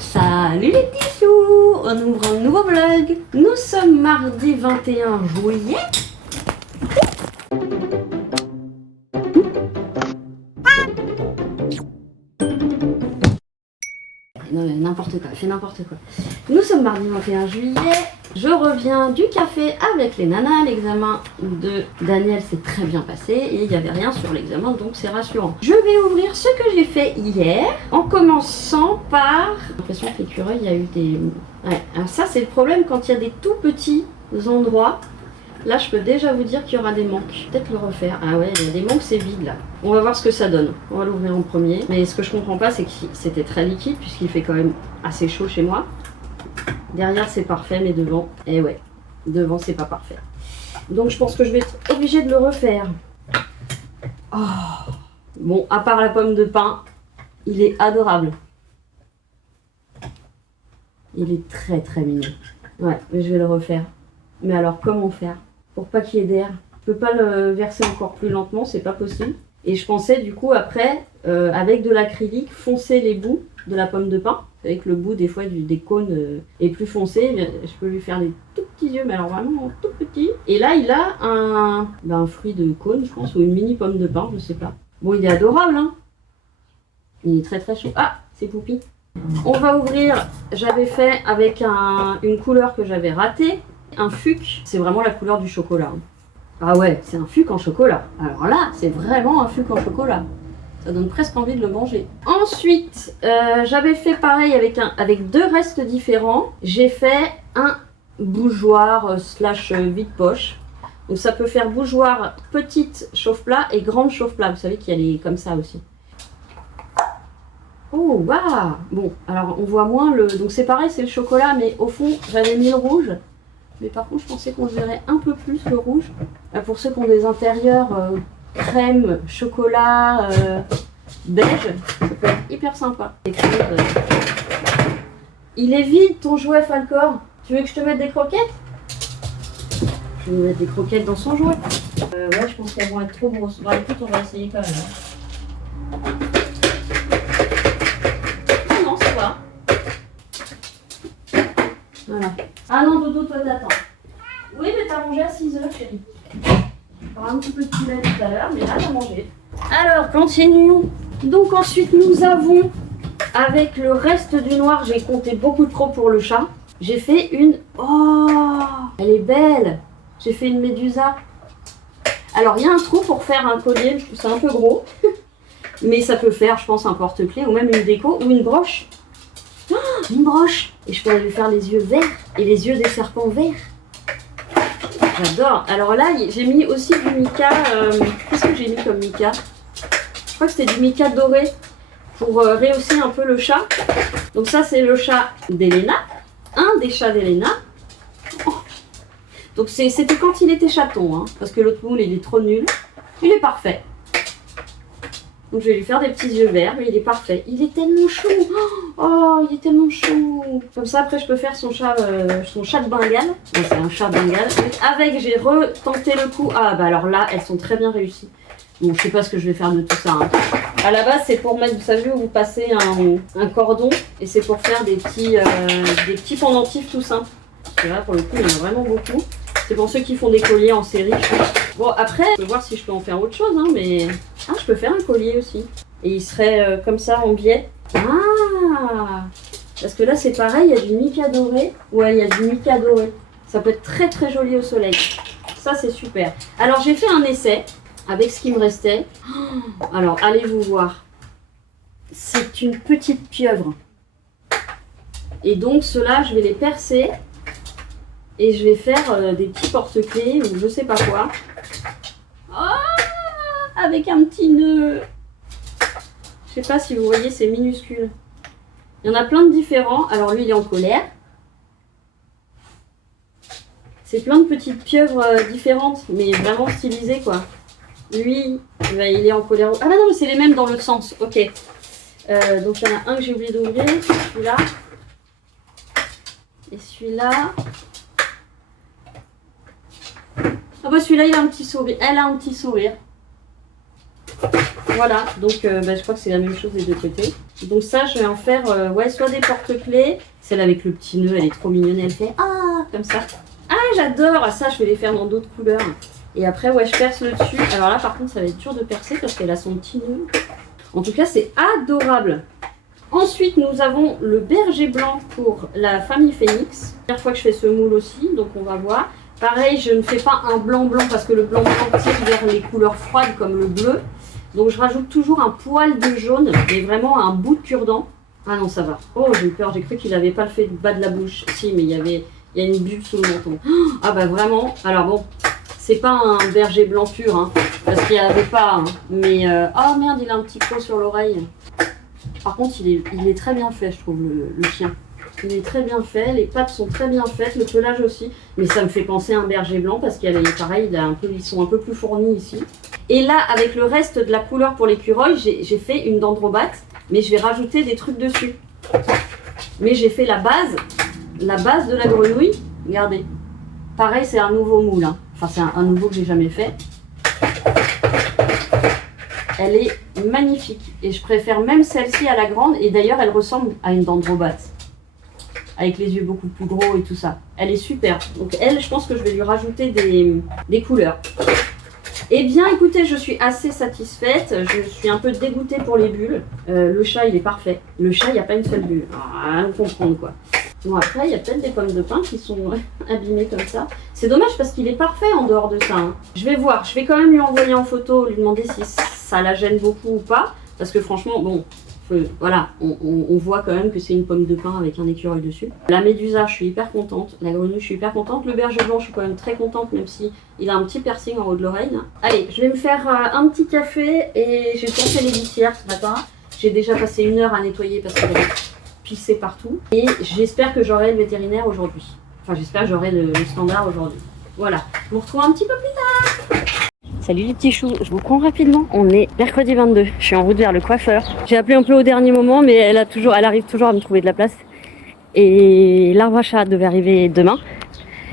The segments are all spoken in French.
Salut les petits choux! On ouvre un nouveau vlog. Nous sommes mardi 21 juillet. Non mais n'importe quoi, fais n'importe quoi. Nous sommes mardi 21 juillet. Je reviens du café avec les nanas. L'examen de Daniel s'est très bien passé et il n'y avait rien sur l'examen, donc c'est rassurant. Je vais ouvrir ce que j'ai fait hier en commençant par... J'ai l'impression que l'écureuil, il y a eu des... Ouais, alors ça c'est le problème quand il y a des tout petits endroits. Là je peux déjà vous dire qu'il y aura des manques. Peut-être le refaire. Ah ouais, il y a des manques, c'est vide là. On va voir ce que ça donne. On va l'ouvrir en premier. Mais ce que je comprends pas, c'est que c'était très liquide puisqu'il fait quand même assez chaud chez moi. Derrière c'est parfait, mais devant, eh ouais, devant c'est pas parfait. Donc je pense que je vais être obligée de le refaire. Oh. Bon, à part la pomme de pin, il est adorable. Il est très très mignon. Ouais, mais je vais le refaire. Mais alors comment faire pour pas qu'il y ait d'air? Je peux pas le verser encore plus lentement, c'est pas possible. Et je pensais du coup après, avec de l'acrylique, foncer les bouts de la pomme de pin. Avec le bout des fois des cônes est plus foncé, je peux lui faire des tout petits yeux, mais alors vraiment tout petits. Et là il a un fruit de cône, je pense, ou une mini pomme de pin, je sais pas. Bon, il est adorable, hein. Il est très très chaud. Ah, c'est Poupi. On va ouvrir, j'avais fait avec une couleur que j'avais ratée, un fuc. C'est vraiment la couleur du chocolat. Ah ouais, c'est un fuc en chocolat. Alors là, c'est vraiment un fuc en chocolat. Ça donne presque envie de le manger. Ensuite, j'avais fait pareil avec deux restes différents. J'ai fait un bougeoir slash vide-poche. Donc ça peut faire bougeoir petite chauffe-plat et grande chauffe-plat. Vous savez qu'il y a les comme ça aussi. Oh, waouh! Bon, alors on voit moins le... Donc c'est pareil, c'est le chocolat, mais au fond, j'avais mis le rouge. Mais par contre, je pensais qu'on le verrait un peu plus, le rouge. Pour ceux qui ont des intérieurs... crème, chocolat, beige, ça peut être hyper sympa. Il est vide ton jouet Falcor. Tu veux que je te mette des croquettes? Je vais me mettre des croquettes dans son jouet. Ouais, je pense qu'elles vont être trop grosses. Bon écoute, on va essayer quand même. Non, non, ça va. Voilà. Ah non, Dodo, toi t'attends. Oui, mais t'as mangé à 6h, chérie. Un petit peu de poulet tout à l'heure, mais là, t'as mangé. Alors, continuons. Donc ensuite, nous avons, avec le reste du noir, j'ai compté beaucoup trop pour le chat. J'ai fait une... Oh, elle est belle. J'ai fait une médusa. Alors, il y a un trou pour faire un collier, je trouve ça un peu gros. Mais ça peut faire, je pense, un porte-clés ou même une déco ou une broche. Oh, une broche. Et je pourrais lui faire les yeux verts et les yeux des serpents verts. J'adore. Alors là, j'ai mis aussi du mica. Qu'est-ce que j'ai mis comme mica? Je crois que c'était du mica doré pour rehausser un peu le chat. Donc ça, c'est le chat d'Elena. Un des chats d'Elena. Oh. Donc c'était quand il était chaton, hein, parce que l'autre moule, il est trop nul. Il est parfait. Donc je vais lui faire des petits yeux verts, mais il est parfait. Il est tellement chou. Oh, il est tellement chou. Comme ça, après, je peux faire son chat de Bengale. C'est un chat Bengale. Avec, j'ai retenté le coup. Ah, bah alors là, elles sont très bien réussies. Bon, je sais pas ce que je vais faire de tout ça. Hein. À la base, c'est pour mettre, vous savez, où vous passez un cordon. Et c'est pour faire des petits pendentifs tout simples. Et là, pour le coup, il y en a vraiment beaucoup. C'est pour ceux qui font des colliers en série, je pense. Bon, après, je vais voir si je peux en faire autre chose, hein, mais... Ah, je peux faire un collier aussi. Et il serait comme ça, en biais. Ah! Parce que là, c'est pareil, il y a du mica doré. Ouais, il y a du mica doré. Ça peut être très très joli au soleil. Ça, c'est super. Alors, j'ai fait un essai avec ce qui me restait. Alors, allez vous voir. C'est une petite pieuvre. Et donc, ceux-là, je vais les percer. Et je vais faire des petits porte-clés ou je sais pas quoi. Oh, avec un petit nœud. Je sais pas si vous voyez, c'est minuscule. Il y en a plein de différents. Alors lui, il est en colère. C'est plein de petites pieuvres différentes, mais vraiment stylisées, quoi. Lui, il est en colère. Ah bah non, mais c'est les mêmes dans l'autre sens. Ok. Donc il y en a un que j'ai oublié d'ouvrir. Celui-là. Et celui-là. Ah bah celui-là il a un petit sourire, elle a un petit sourire. Voilà, donc je crois que c'est la même chose des deux côtés. Donc ça, je vais en faire ouais, soit des porte-clés. Celle avec le petit nœud, elle est trop mignonne. Elle fait ah comme ça. Ah, j'adore. Ça, je vais les faire dans d'autres couleurs. Et après, ouais, je perce le dessus. Alors là, par contre, ça va être dur de percer parce qu'elle a son petit nœud. En tout cas, c'est adorable. Ensuite, nous avons le berger blanc pour la famille Phoenix. Première fois que je fais ce moule aussi, donc on va voir. Pareil, je ne fais pas un blanc-blanc parce que le blanc-blanc tire vers les couleurs froides comme le bleu. Donc je rajoute toujours un poil de jaune et vraiment un bout de cure-dent. Ah non, ça va. Oh, j'ai eu peur, j'ai cru qu'il n'avait pas le fait du bas de la bouche. Si, mais il y a une bulle sous le menton. Ah bah vraiment, alors bon, c'est pas un berger blanc pur, hein, parce qu'il n'y avait pas. Hein, mais, oh merde, il a un petit creux sur l'oreille. Par contre, il est très bien fait, je trouve, le chien. Il est très bien fait, les pattes sont très bien faites, le pelage aussi. Mais ça me fait penser à un berger blanc parce qu'il est pareil, ils sont un peu plus fournis ici. Et là, avec le reste de la couleur pour l'écureuil, j'ai fait une dendrobate, mais je vais rajouter des trucs dessus. Mais j'ai fait la base de la grenouille. Regardez. Pareil, c'est un nouveau moule. Hein. Enfin, c'est un nouveau que j'ai jamais fait. Elle est magnifique. Et je préfère même celle-ci à la grande. Et d'ailleurs, elle ressemble à une dendrobate. Avec les yeux beaucoup plus gros et tout ça. Elle est super. Donc elle, je pense que je vais lui rajouter des couleurs. Eh bien, écoutez, je suis assez satisfaite. Je suis un peu dégoûtée pour les bulles. Le chat, il est parfait. Le chat, il n'y a pas une seule bulle. À comprendre, quoi. Bon, après, il y a peut-être des pommes de pin qui sont abîmées comme ça. C'est dommage parce qu'il est parfait en dehors de ça. Hein. Je vais voir. Je vais quand même lui envoyer en photo, lui demander si ça la gêne beaucoup ou pas. Parce que franchement, bon... Voilà, on voit quand même que c'est une pomme de pin avec un écureuil dessus. La médusa, je suis hyper contente. La grenouille, je suis hyper contente. Le berger blanc, je suis quand même très contente, même si il a un petit piercing en haut de l'oreille. Allez, je vais me faire un petit café et j'ai pensé les litières ce matin. J'ai déjà passé 1 heure à nettoyer parce qu'elle avait pissé partout. Et j'espère que j'aurai le vétérinaire aujourd'hui. Enfin, j'espère que j'aurai le standard aujourd'hui. Voilà, je vous retrouve un petit peu plus tard. Salut les petits choux, je vous prends rapidement. On est mercredi 22, je suis en route vers le coiffeur. J'ai appelé un peu au dernier moment, mais elle arrive toujours à me trouver de la place. Et l'arbre à chat devait arriver demain.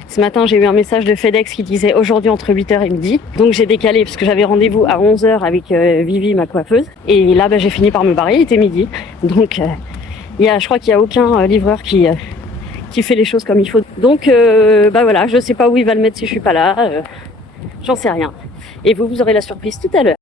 Ce matin, j'ai eu un message de FedEx qui disait aujourd'hui entre 8h et midi. Donc j'ai décalé parce que j'avais rendez-vous à 11h avec Vivi, ma coiffeuse. Et là, j'ai fini par me barrer, il était midi. Donc je crois qu'il n'y a aucun livreur qui fait les choses comme il faut. Donc voilà, je sais pas où il va le mettre si je suis pas là. J'en sais rien. Et vous aurez la surprise tout à l'heure.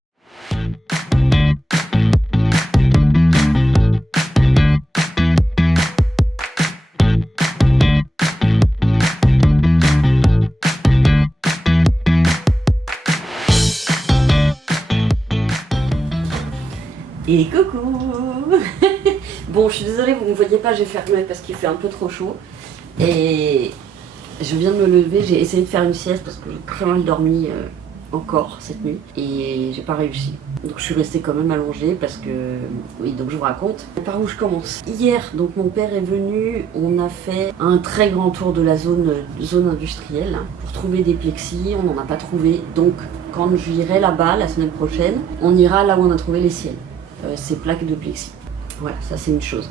Et coucou. Bon, je suis désolée, vous ne me voyez pas, j'ai fermé parce qu'il fait un peu trop chaud. Et je viens de me lever, j'ai essayé de faire une sieste parce que j'ai très mal dormi encore cette nuit et j'ai pas réussi. Donc je suis restée quand même allongée parce que... Oui, donc je vous raconte. Par où je commence? Hier, donc mon père est venu, on a fait un très grand tour de la zone industrielle hein, pour trouver des plexis, on n'en a pas trouvé. Donc quand j'irai là-bas la semaine prochaine, on ira là où on a trouvé les siennes, ces plaques de plexi. Voilà, ça c'est une chose.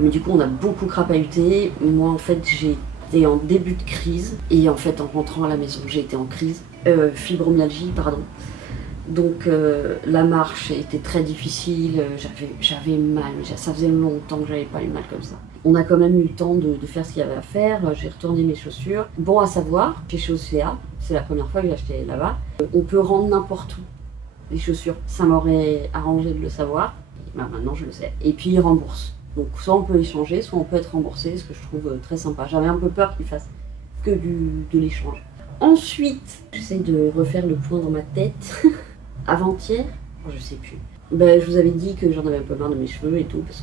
Mais du coup on a beaucoup crapahuté. Moi en fait j'ai été en début de crise et en fait en rentrant à la maison j'ai été en crise. Fibromyalgie, pardon. Donc la marche était très difficile, j'avais mal, ça faisait longtemps que j'avais pas eu mal comme ça. On a quand même eu le temps de faire ce qu'il y avait à faire, j'ai retourné mes chaussures. Bon à savoir, chez Océa, c'est la première fois que j'ai acheté là-bas, on peut rendre n'importe où les chaussures. Ça m'aurait arrangé de le savoir, maintenant je le sais. Et puis ils remboursent. Donc soit on peut échanger, soit on peut être remboursé, ce que je trouve très sympa. J'avais un peu peur qu'ils fassent que de l'échange. Ensuite, j'essaie de refaire le point dans ma tête. Avant-hier, je sais plus. Je vous avais dit que j'en avais un peu marre de mes cheveux et tout, parce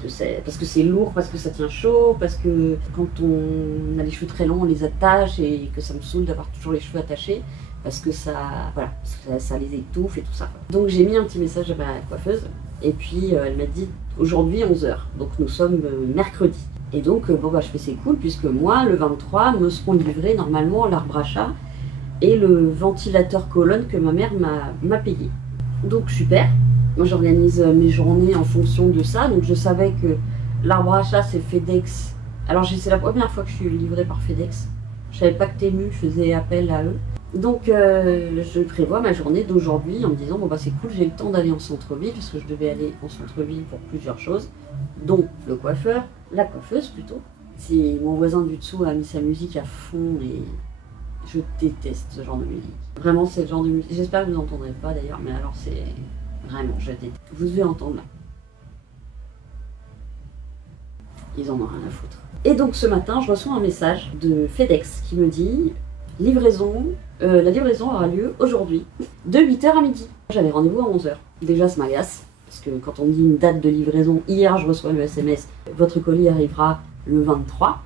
que c'est lourd, parce que ça tient chaud, parce que quand on a les cheveux très longs, on les attache et que ça me saoule d'avoir toujours les cheveux attachés, parce que ça les étouffe et tout ça. Donc j'ai mis un petit message à ma coiffeuse, et puis elle m'a dit aujourd'hui 11h, donc nous sommes mercredi. Et donc je fais c'est cool, puisque moi, le 23, me seront livrés normalement l'arbre à chat et le ventilateur colonne que ma mère m'a payé. Donc super, moi j'organise mes journées en fonction de ça, donc je savais que l'arbre à chat c'est FedEx. Alors c'est la première fois que je suis livrée par FedEx, je savais pas que Temu faisait appel à eux. Donc je prévois ma journée d'aujourd'hui en me disant bon bah c'est cool, j'ai le temps d'aller en centre-ville parce que je devais aller en centre-ville pour plusieurs choses, dont le coiffeur, la coiffeuse plutôt. C'est mon voisin du dessous a mis sa musique à fond et je déteste ce genre de musique. Vraiment c'est le genre de musique. J'espère que vous n'entendrez pas d'ailleurs, mais alors c'est vraiment je déteste. Vous devez entendre là. Ils en ont rien à foutre. Et donc ce matin, je reçois un message de FedEx qui me dit la livraison aura lieu aujourd'hui, de 8h à midi. J'avais rendez-vous à 11h. Déjà, ça m'agace, parce que quand on me dit une date de livraison, hier je reçois le SMS, votre colis arrivera le 23.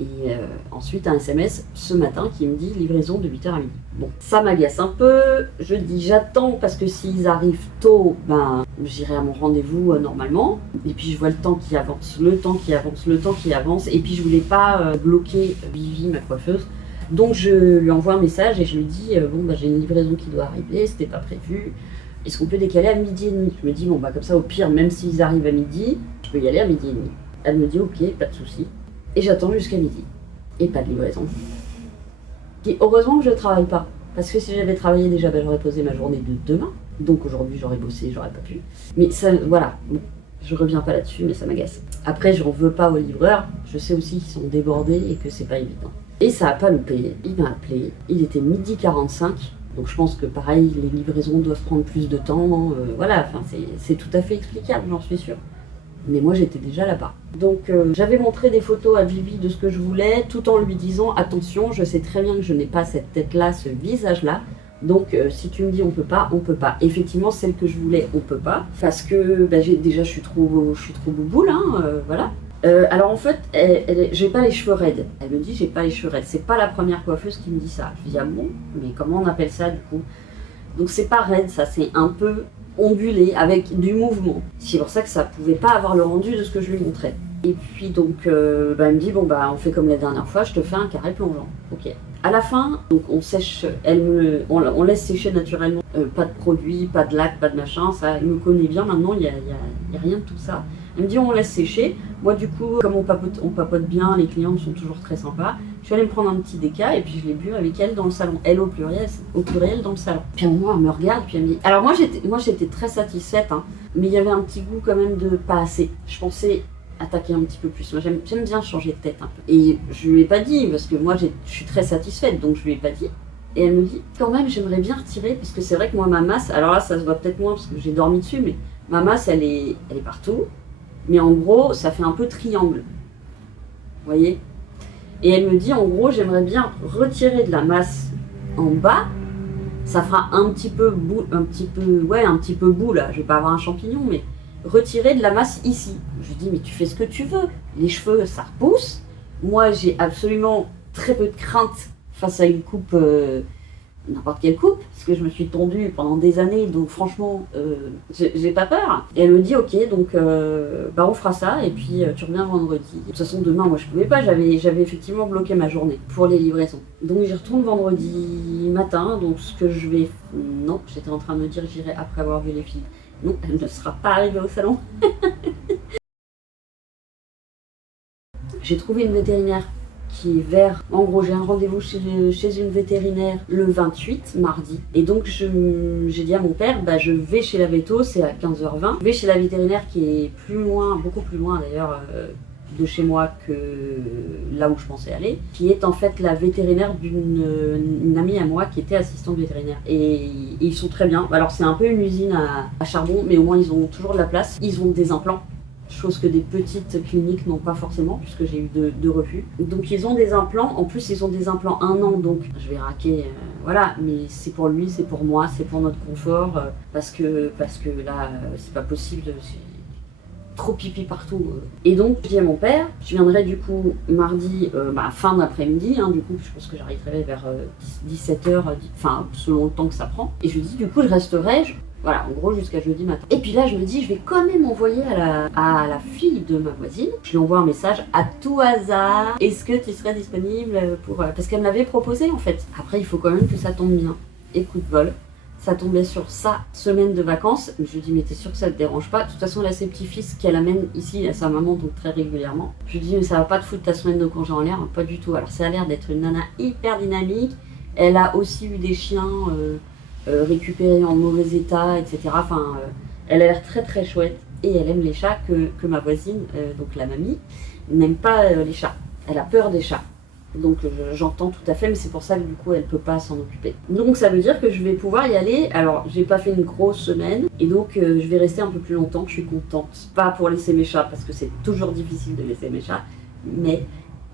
Et ensuite un SMS ce matin qui me dit livraison de 8h à midi. Bon, ça m'agace un peu, je dis j'attends parce que s'ils arrivent tôt, ben j'irai à mon rendez-vous normalement. Et puis je vois le temps qui avance, le temps qui avance, le temps qui avance. Et puis je voulais pas bloquer Vivi, ma coiffeuse. Donc je lui envoie un message et je lui dis bon bah j'ai une livraison qui doit arriver, c'était pas prévu. Est-ce qu'on peut décaler à midi et demi? Je me dis bon bah comme ça au pire, même s'ils arrivent à midi, je peux y aller à midi et demi. Elle me dit ok, pas de souci. Et j'attends jusqu'à midi. Et pas de livraison. Et heureusement que je ne travaille pas. Parce que si j'avais travaillé déjà, ben, j'aurais posé ma journée de demain. Donc aujourd'hui, j'aurais bossé, j'aurais pas pu. Mais ça, voilà. Bon, je reviens pas là-dessus, mais ça m'agace. Après, je n'en veux pas aux livreurs. Je sais aussi qu'ils sont débordés et que c'est pas évident. Et ça a pas loupé. Il m'a appelé. Il était 12h45. Donc je pense que pareil, les livraisons doivent prendre plus de temps. Voilà, enfin, c'est tout à fait explicable, j'en suis sûre. Mais moi j'étais déjà là-bas. Donc j'avais montré des photos à Vivi de ce que je voulais, tout en lui disant attention, je sais très bien que je n'ai pas cette tête-là, ce visage-là. Donc si tu me dis on peut pas, on peut pas. Effectivement, celle que je voulais, on peut pas. Parce que bah, je suis trop bouboule, hein, voilà. Alors en fait, j'ai pas les cheveux raides. Elle me dit j'ai pas les cheveux raides. C'est pas la première coiffeuse qui me dit ça. Je dis ah bon, mais comment on appelle ça du coup? Donc c'est pas raide, ça c'est un peu ondulé avec du mouvement. C'est pour ça que ça pouvait pas avoir le rendu de ce que je lui montrais. Et puis donc elle me dit bon bah on fait comme la dernière fois, je te fais un carré plongeant. Ok. À la fin, donc on sèche, on laisse sécher naturellement, pas de produit, pas de lac, pas de machin, ça elle me connaît bien maintenant, il y a rien de tout ça. Elle me dit on laisse sécher. Moi du coup, comme on papote bien, les clientes sont toujours très sympas. Je suis allée me prendre un petit déca et puis je l'ai bu avec elle dans le salon. Elle au pluriel dans le salon. Puis à un moment elle me regarde puis elle me dit. Alors moi j'étais très satisfaite, hein, mais il y avait un petit goût quand même de pas assez. Je pensais attaquer un petit peu plus. Moi j'aime bien changer de tête un peu. Et je lui ai pas dit parce que moi je suis très satisfaite donc je lui ai pas dit. Et elle me dit quand même j'aimerais bien retirer parce que c'est vrai que moi ma masse, alors là ça se voit peut-être moins parce que j'ai dormi dessus, mais ma masse elle est partout. Mais en gros, ça fait un peu triangle. Vous voyez? Et elle me dit, en gros, j'aimerais bien retirer de la masse en bas. Ça fera un petit peu bout, un petit peu bout, là. Je vais pas avoir un champignon, mais retirer de la masse ici. Je lui dis, mais tu fais ce que tu veux. Les cheveux, ça repousse. Moi, j'ai absolument très peu de crainte face à une coupe... n'importe quelle coupe, parce que je me suis tondue pendant des années, donc franchement, j'ai pas peur. Et elle me dit, ok, donc bah on fera ça, et puis tu reviens vendredi. De toute façon, demain, moi je pouvais pas, j'avais effectivement bloqué ma journée pour les livraisons. Donc j'y retourne vendredi matin, donc ce que je vais... Non, j'étais en train de me dire j'irai après avoir vu les filles. Non, elle ne sera pas arrivée au salon. J'ai trouvé une vétérinaire qui est vert. En gros, j'ai un rendez-vous chez une vétérinaire le 28, mardi. Et donc, j'ai dit à mon père, bah, je vais chez la véto, c'est à 15h20. Je vais chez la vétérinaire qui est plus loin, beaucoup plus loin d'ailleurs, de chez moi que là où je pensais aller, qui est en fait la vétérinaire d'une amie à moi qui était assistante vétérinaire. Et ils sont très bien. Alors, c'est un peu une usine à charbon, mais au moins, ils ont toujours de la place. Ils ont des implants. Chose que des petites cliniques n'ont pas forcément, puisque j'ai eu deux refus. Donc ils ont des implants, en plus ils ont des implants 1 an, donc je vais raquer, voilà, mais c'est pour lui, c'est pour moi, c'est pour notre confort, parce que là, c'est pas possible, c'est trop pipi partout. Et donc je dis à mon père, je viendrai du coup mardi, fin d'après-midi, hein, du coup je pense que j'arriverai vers 17h, enfin selon le temps que ça prend. Et je lui dis du coup je resterai, voilà, en gros jusqu'à jeudi matin. Et puis là, je me dis, je vais quand même envoyer à la fille de ma voisine. Je lui envoie un message à tout hasard. Est-ce que tu serais disponible pour... Parce qu'elle m'avait proposé en fait. Après, il faut quand même que ça tombe bien. Et coup de bol, ça tombait sur sa semaine de vacances. Je lui dis, mais t'es sûr que ça te dérange pas? De toute façon, elle a ses petits-fils qu'elle amène ici à sa maman, donc très régulièrement. Je lui dis, mais ça va pas te foutre ta semaine de congé en l'air? Pas du tout. Alors ça a l'air d'être une nana hyper dynamique. Elle a aussi eu des chiens récupérés en mauvais état, etc. Enfin, elle a l'air très très chouette et elle aime les chats que ma voisine, donc la mamie, n'aime pas les chats. Elle a peur des chats. Donc j'entends tout à fait, mais c'est pour ça que du coup elle peut pas s'en occuper. Donc ça veut dire que je vais pouvoir y aller. Alors j'ai pas fait une grosse semaine et donc je vais rester un peu plus longtemps. Je suis contente. Pas pour laisser mes chats parce que c'est toujours difficile de laisser mes chats, mais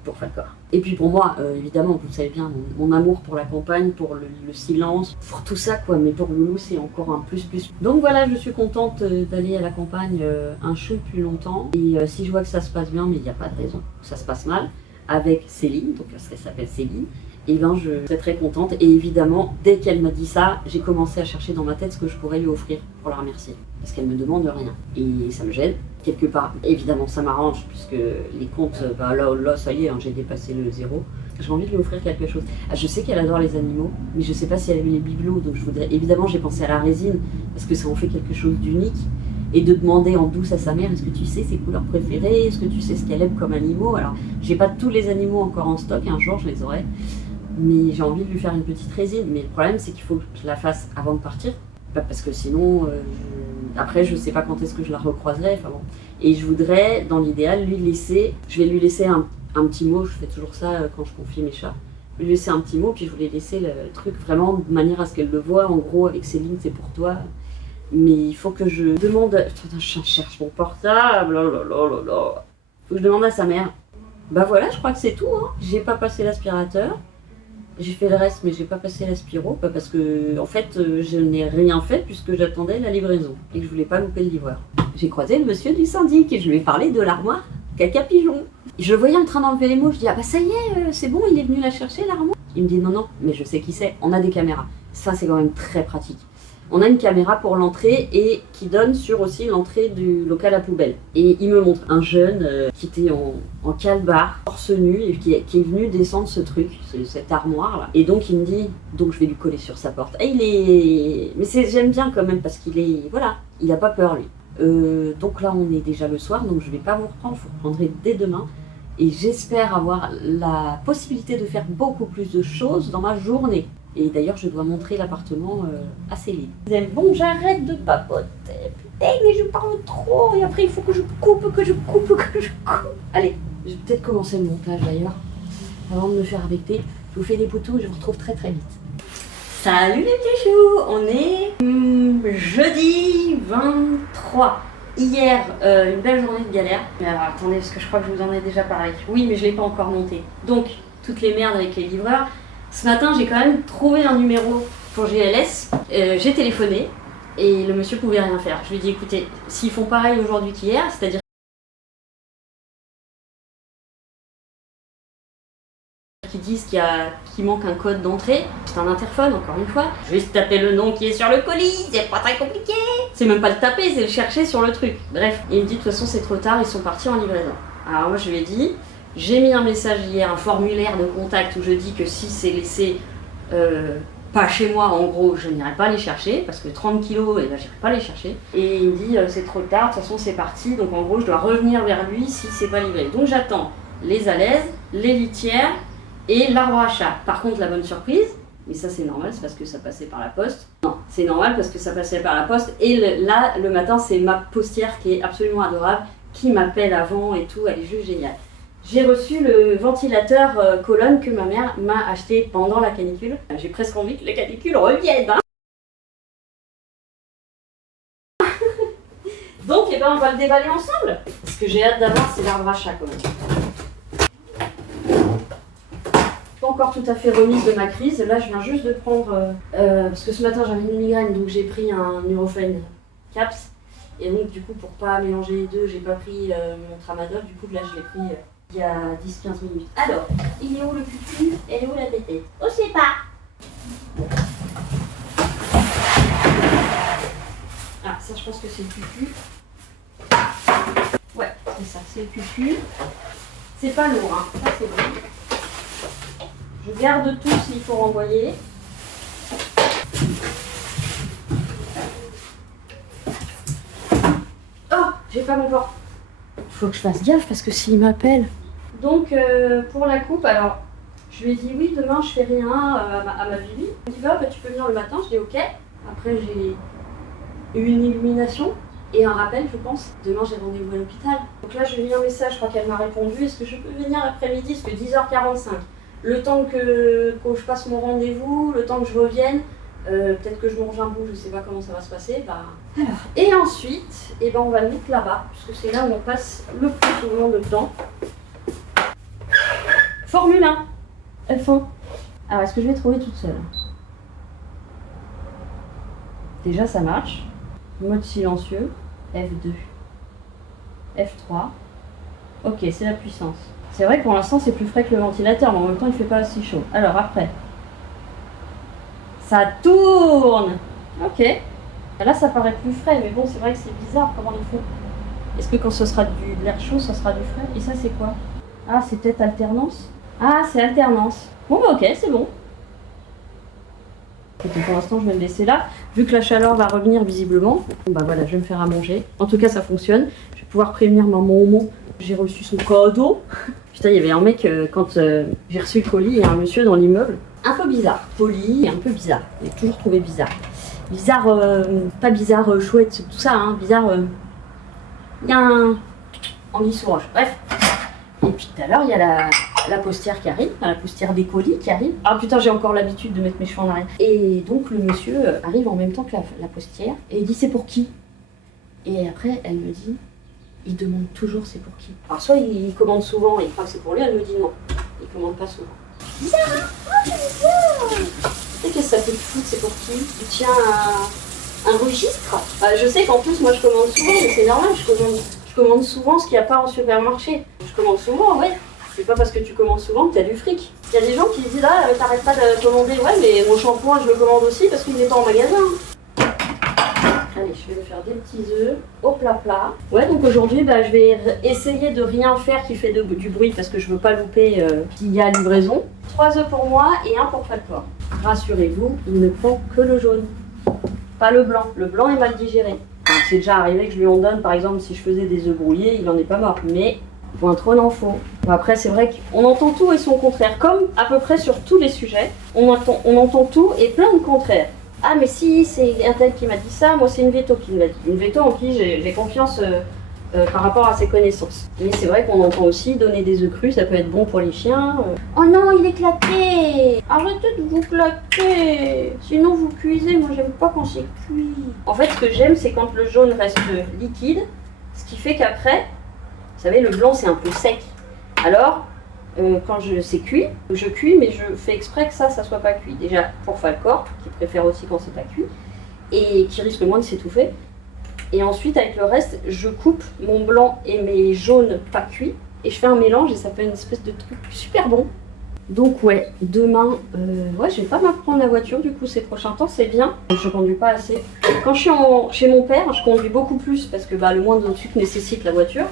pour Falcor. Et puis pour moi, évidemment, vous le savez bien, mon amour pour la campagne, pour le silence, pour tout ça quoi. Mais pour Loulou c'est encore un plus. Donc voilà, je suis contente d'aller à la campagne un chouille plus longtemps. Et si je vois que ça se passe bien, mais il n'y a pas de raison que ça se passe mal, avec Céline, donc elle s'appelle Céline, et ben je serais très contente. Et évidemment, dès qu'elle m'a dit ça, j'ai commencé à chercher dans ma tête ce que je pourrais lui offrir pour la remercier. Parce qu'elle me demande rien. Et ça me gêne, quelque part. Évidemment, ça m'arrange, puisque les comptes, bah là, ça y est, hein, j'ai dépassé le 0. J'ai envie de lui offrir quelque chose. Ah, je sais qu'elle adore les animaux, mais je sais pas si elle aime les bibelots, donc je voudrais... Évidemment, j'ai pensé à la résine, parce que ça en fait quelque chose d'unique. Et de demander en douce à sa mère, est-ce que tu sais ses couleurs préférées, est-ce que tu sais ce qu'elle aime comme animaux. Alors, j'ai pas tous les animaux encore en stock, un jour je les aurai, mais j'ai envie de lui faire une petite résine. Mais le problème, c'est qu'il faut que je la fasse avant de partir, parce que sinon, après, je sais pas quand est-ce que je la recroiserai. Enfin bon. Et je voudrais, dans l'idéal, lui laisser, je vais lui laisser un petit mot, je fais toujours ça quand je confie mes chats, lui laisser un petit mot, puis je voulais laisser le truc vraiment de manière à ce qu'elle le voie, en gros, avec Céline, c'est pour toi. Mais il faut que je demande... Putain, je cherche mon portable, oh là là là là. Faut que je demande à sa mère. Bah voilà, je crois que c'est tout, hein. J'ai pas passé l'aspirateur. J'ai fait le reste, mais j'ai pas passé l'aspiro. Bah parce que, en fait, je n'ai rien fait puisque j'attendais la livraison. Et que je voulais pas louper le livreur. J'ai croisé le monsieur du syndic et je lui ai parlé de l'armoire caca pigeon. Je le voyais en train d'enlever les mots. Je dis, ah bah ça y est, c'est bon, il est venu la chercher, l'armoire. Il me dit, non, non, mais je sais qui c'est. On a des caméras. Ça, c'est quand même très pratique. On a une caméra pour l'entrée et qui donne sur aussi l'entrée du local à poubelle. Et il me montre un jeune qui était en calbar, torse nu, et qui est venu descendre ce truc, cette armoire là. Et donc il me dit, donc je vais lui coller sur sa porte. Et il est... Mais j'aime bien quand même parce qu'il est... Voilà, il a pas peur lui. Donc là on est déjà le soir, donc je vais pas vous reprendre, je vous reprendrai dès demain. Et j'espère avoir la possibilité de faire beaucoup plus de choses dans ma journée. Et d'ailleurs, je dois montrer l'appartement à Céline. Bon, j'arrête de papoter. Putain, mais je parle trop. Et après, il faut que je coupe. Allez, je vais peut-être commencer le montage d'ailleurs. Avant de me faire embêter. Je vous fais des poutous et je vous retrouve très très vite. Salut les petits choux. On est jeudi 23. Hier, une belle journée de galère. Mais alors, attendez, parce que je crois que je vous en ai déjà parlé. Oui, mais je ne l'ai pas encore monté. Donc, toutes les merdes avec les livreurs. Ce matin, j'ai quand même trouvé un numéro pour GLS. J'ai téléphoné et le monsieur pouvait rien faire. Je lui ai dit, écoutez, s'ils font pareil aujourd'hui qu'hier, c'est-à-dire qu'ils disent qu'il manque un code d'entrée, c'est un interphone, encore une fois. Juste taper le nom qui est sur le colis, c'est pas très compliqué. C'est même pas le taper, c'est le chercher sur le truc. Bref, il me dit, de toute façon, c'est trop tard, ils sont partis en livraison. Alors moi, je lui ai dit... J'ai mis un message hier, un formulaire de contact où je dis que si c'est laissé pas chez moi, en gros, je n'irai pas les chercher, parce que 30 kilos, eh ben, j'irai pas les chercher. Et il me dit, c'est trop tard, de toute façon c'est parti, donc en gros je dois revenir vers lui si c'est pas livré. Donc j'attends les alaises, les litières et l'arbre à chat. Par contre, la bonne surprise, mais ça c'est normal, c'est parce que ça passait par la poste. Non, c'est normal parce que ça passait par la poste. Et là, le matin, c'est ma postière qui est absolument adorable, qui m'appelle avant et tout, elle est juste géniale. J'ai reçu le ventilateur colonne que ma mère m'a acheté pendant la canicule. J'ai presque envie que la canicule revienne. Hein. Donc, eh ben, on va le déballer ensemble. Ce que j'ai hâte d'avoir, c'est l'arbre à chat quand même. Pas encore tout à fait remise de ma crise. Là, je viens juste de prendre... parce que ce matin, j'avais une migraine, donc j'ai pris un Nurofen Caps. Et donc, du coup, pour pas mélanger les deux, j'ai pas pris mon tramadol. Du coup, là, je l'ai pris... il y a 10-15 minutes. Alors, il est où le cucu? Elle est où la tétette? On sait pas. Ah, ça je pense que c'est le cucu. Ouais, c'est ça, c'est le cucu. C'est pas lourd, hein. Ça c'est bon. Je garde tout s'il faut renvoyer. Oh, j'ai pas mon porte. Faut que je fasse gaffe parce que s'il m'appelle. Donc pour la coupe, alors je Je lui ai dit oui, demain je fais rien à ma Bibi. Il me dit bah, tu peux venir le matin, je dis ok. Après j'ai eu une illumination et un rappel je pense. Demain j'ai rendez-vous à l'hôpital. Donc là j'ai eu un message, je crois qu'elle m'a répondu, est-ce que je peux venir l'après-midi? Parce que 10h45. Le temps que je passe mon rendez-vous, le temps que je revienne, peut-être que je mange un bout, je sais pas comment ça va se passer. Bah... Alors. Et ensuite, eh ben, on va le mettre là-bas, puisque c'est là où on passe le plus souvent de temps. Formule 1, F1. Alors, est-ce que je vais trouver toute seule? Déjà, ça marche. Mode silencieux, F2, F3. Ok, c'est la puissance. C'est vrai que pour l'instant, c'est plus frais que le ventilateur, mais en même temps, il fait pas aussi chaud. Alors, après. Ça tourne! Ok. Là, ça paraît plus frais, mais bon, c'est vrai que c'est bizarre comment ils font. Est-ce que quand ce sera de l'air chaud, ça sera du frais? Et ça, c'est quoi? Ah, c'est peut-être alternance? Ah, c'est alternance. Bon, bah ok, c'est bon. Donc, pour l'instant, je vais me laisser là. Vu que la chaleur va revenir visiblement, bon, bah voilà, je vais me faire à manger. En tout cas, ça fonctionne. Je vais pouvoir prévenir maman Homo. J'ai reçu son cadeau. Putain, il y avait un mec, quand j'ai reçu le colis, il y a un monsieur dans l'immeuble. Un peu bizarre. Poli et un peu bizarre. J'ai toujours trouvé bizarre. Bizarre, pas bizarre chouette, tout ça, hein. Bizarre, il y a un anguille sous roche. Bref. Et puis tout à l'heure, il y a la postière qui arrive, la postière des colis qui arrive. Ah putain, j'ai encore l'habitude de mettre mes cheveux en arrière. Et donc le monsieur arrive en même temps que la postière et il dit c'est pour qui? Et après, elle me dit, il demande toujours c'est pour qui. Alors soit il commande souvent et il croit que c'est pour lui, elle me dit non, il commande pas souvent. Bizarre, hein? Oh, c'est bizarre. Et qu'est-ce que ça fait de foutre, c'est pour qui? Il tient un registre. Je sais qu'en plus, moi je commande souvent, mais c'est normal, je commande souvent ce qu'il n'y a pas en supermarché. Je commande souvent, ouais. C'est pas parce que tu commandes souvent que tu as du fric. Il y a des gens qui disent là, t'arrêtes pas de commander, ouais, mais mon shampoing je le commande aussi parce qu'il n'est pas en magasin. Allez, je vais me faire des petits œufs au plat. Ouais, donc aujourd'hui, bah, je vais essayer de rien faire qui fait du bruit parce que je veux pas louper qu'il y a livraison. 3 œufs pour moi et 1 pour Falcor. Rassurez-vous, il ne prend que le jaune, pas le blanc. Le blanc est mal digéré. C'est déjà arrivé que je lui en donne, par exemple, si je faisais des œufs brouillés, il n'en est pas mort. Mais pour un trône en faux. Bon, après, c'est vrai qu'on entend tout et son contraire. Comme à peu près sur tous les sujets, on entend tout et plein de contraires. Ah, mais si, c'est un tel qui m'a dit ça, moi c'est une veto qui me l'a dit. Une veto en qui j'ai confiance par rapport à ses connaissances. Mais c'est vrai qu'on entend aussi donner des œufs crus, ça peut être bon pour les chiens. Oh non, il est claqué! Arrêtez de vous claquer! Sinon vous cuisez, moi j'aime pas quand c'est cuit. En fait, ce que j'aime, c'est quand le jaune reste liquide, ce qui fait qu'après, vous savez, le blanc c'est un peu sec. Alors, quand c'est cuit, je cuis, mais je fais exprès que ça soit pas cuit. Déjà pour Falcor, qui préfère aussi quand c'est pas cuit, et qui risque moins de s'étouffer. Et ensuite, avec le reste, je coupe mon blanc et mes jaunes pas cuits, et je fais un mélange, et ça fait une espèce de truc super bon. Donc ouais, demain, ouais, je vais pas m'apprendre la voiture, du coup, ces prochains temps, c'est bien. Je conduis pas assez. Quand je suis chez mon père, je conduis beaucoup plus, parce que bah, le moindre truc nécessite la voiture.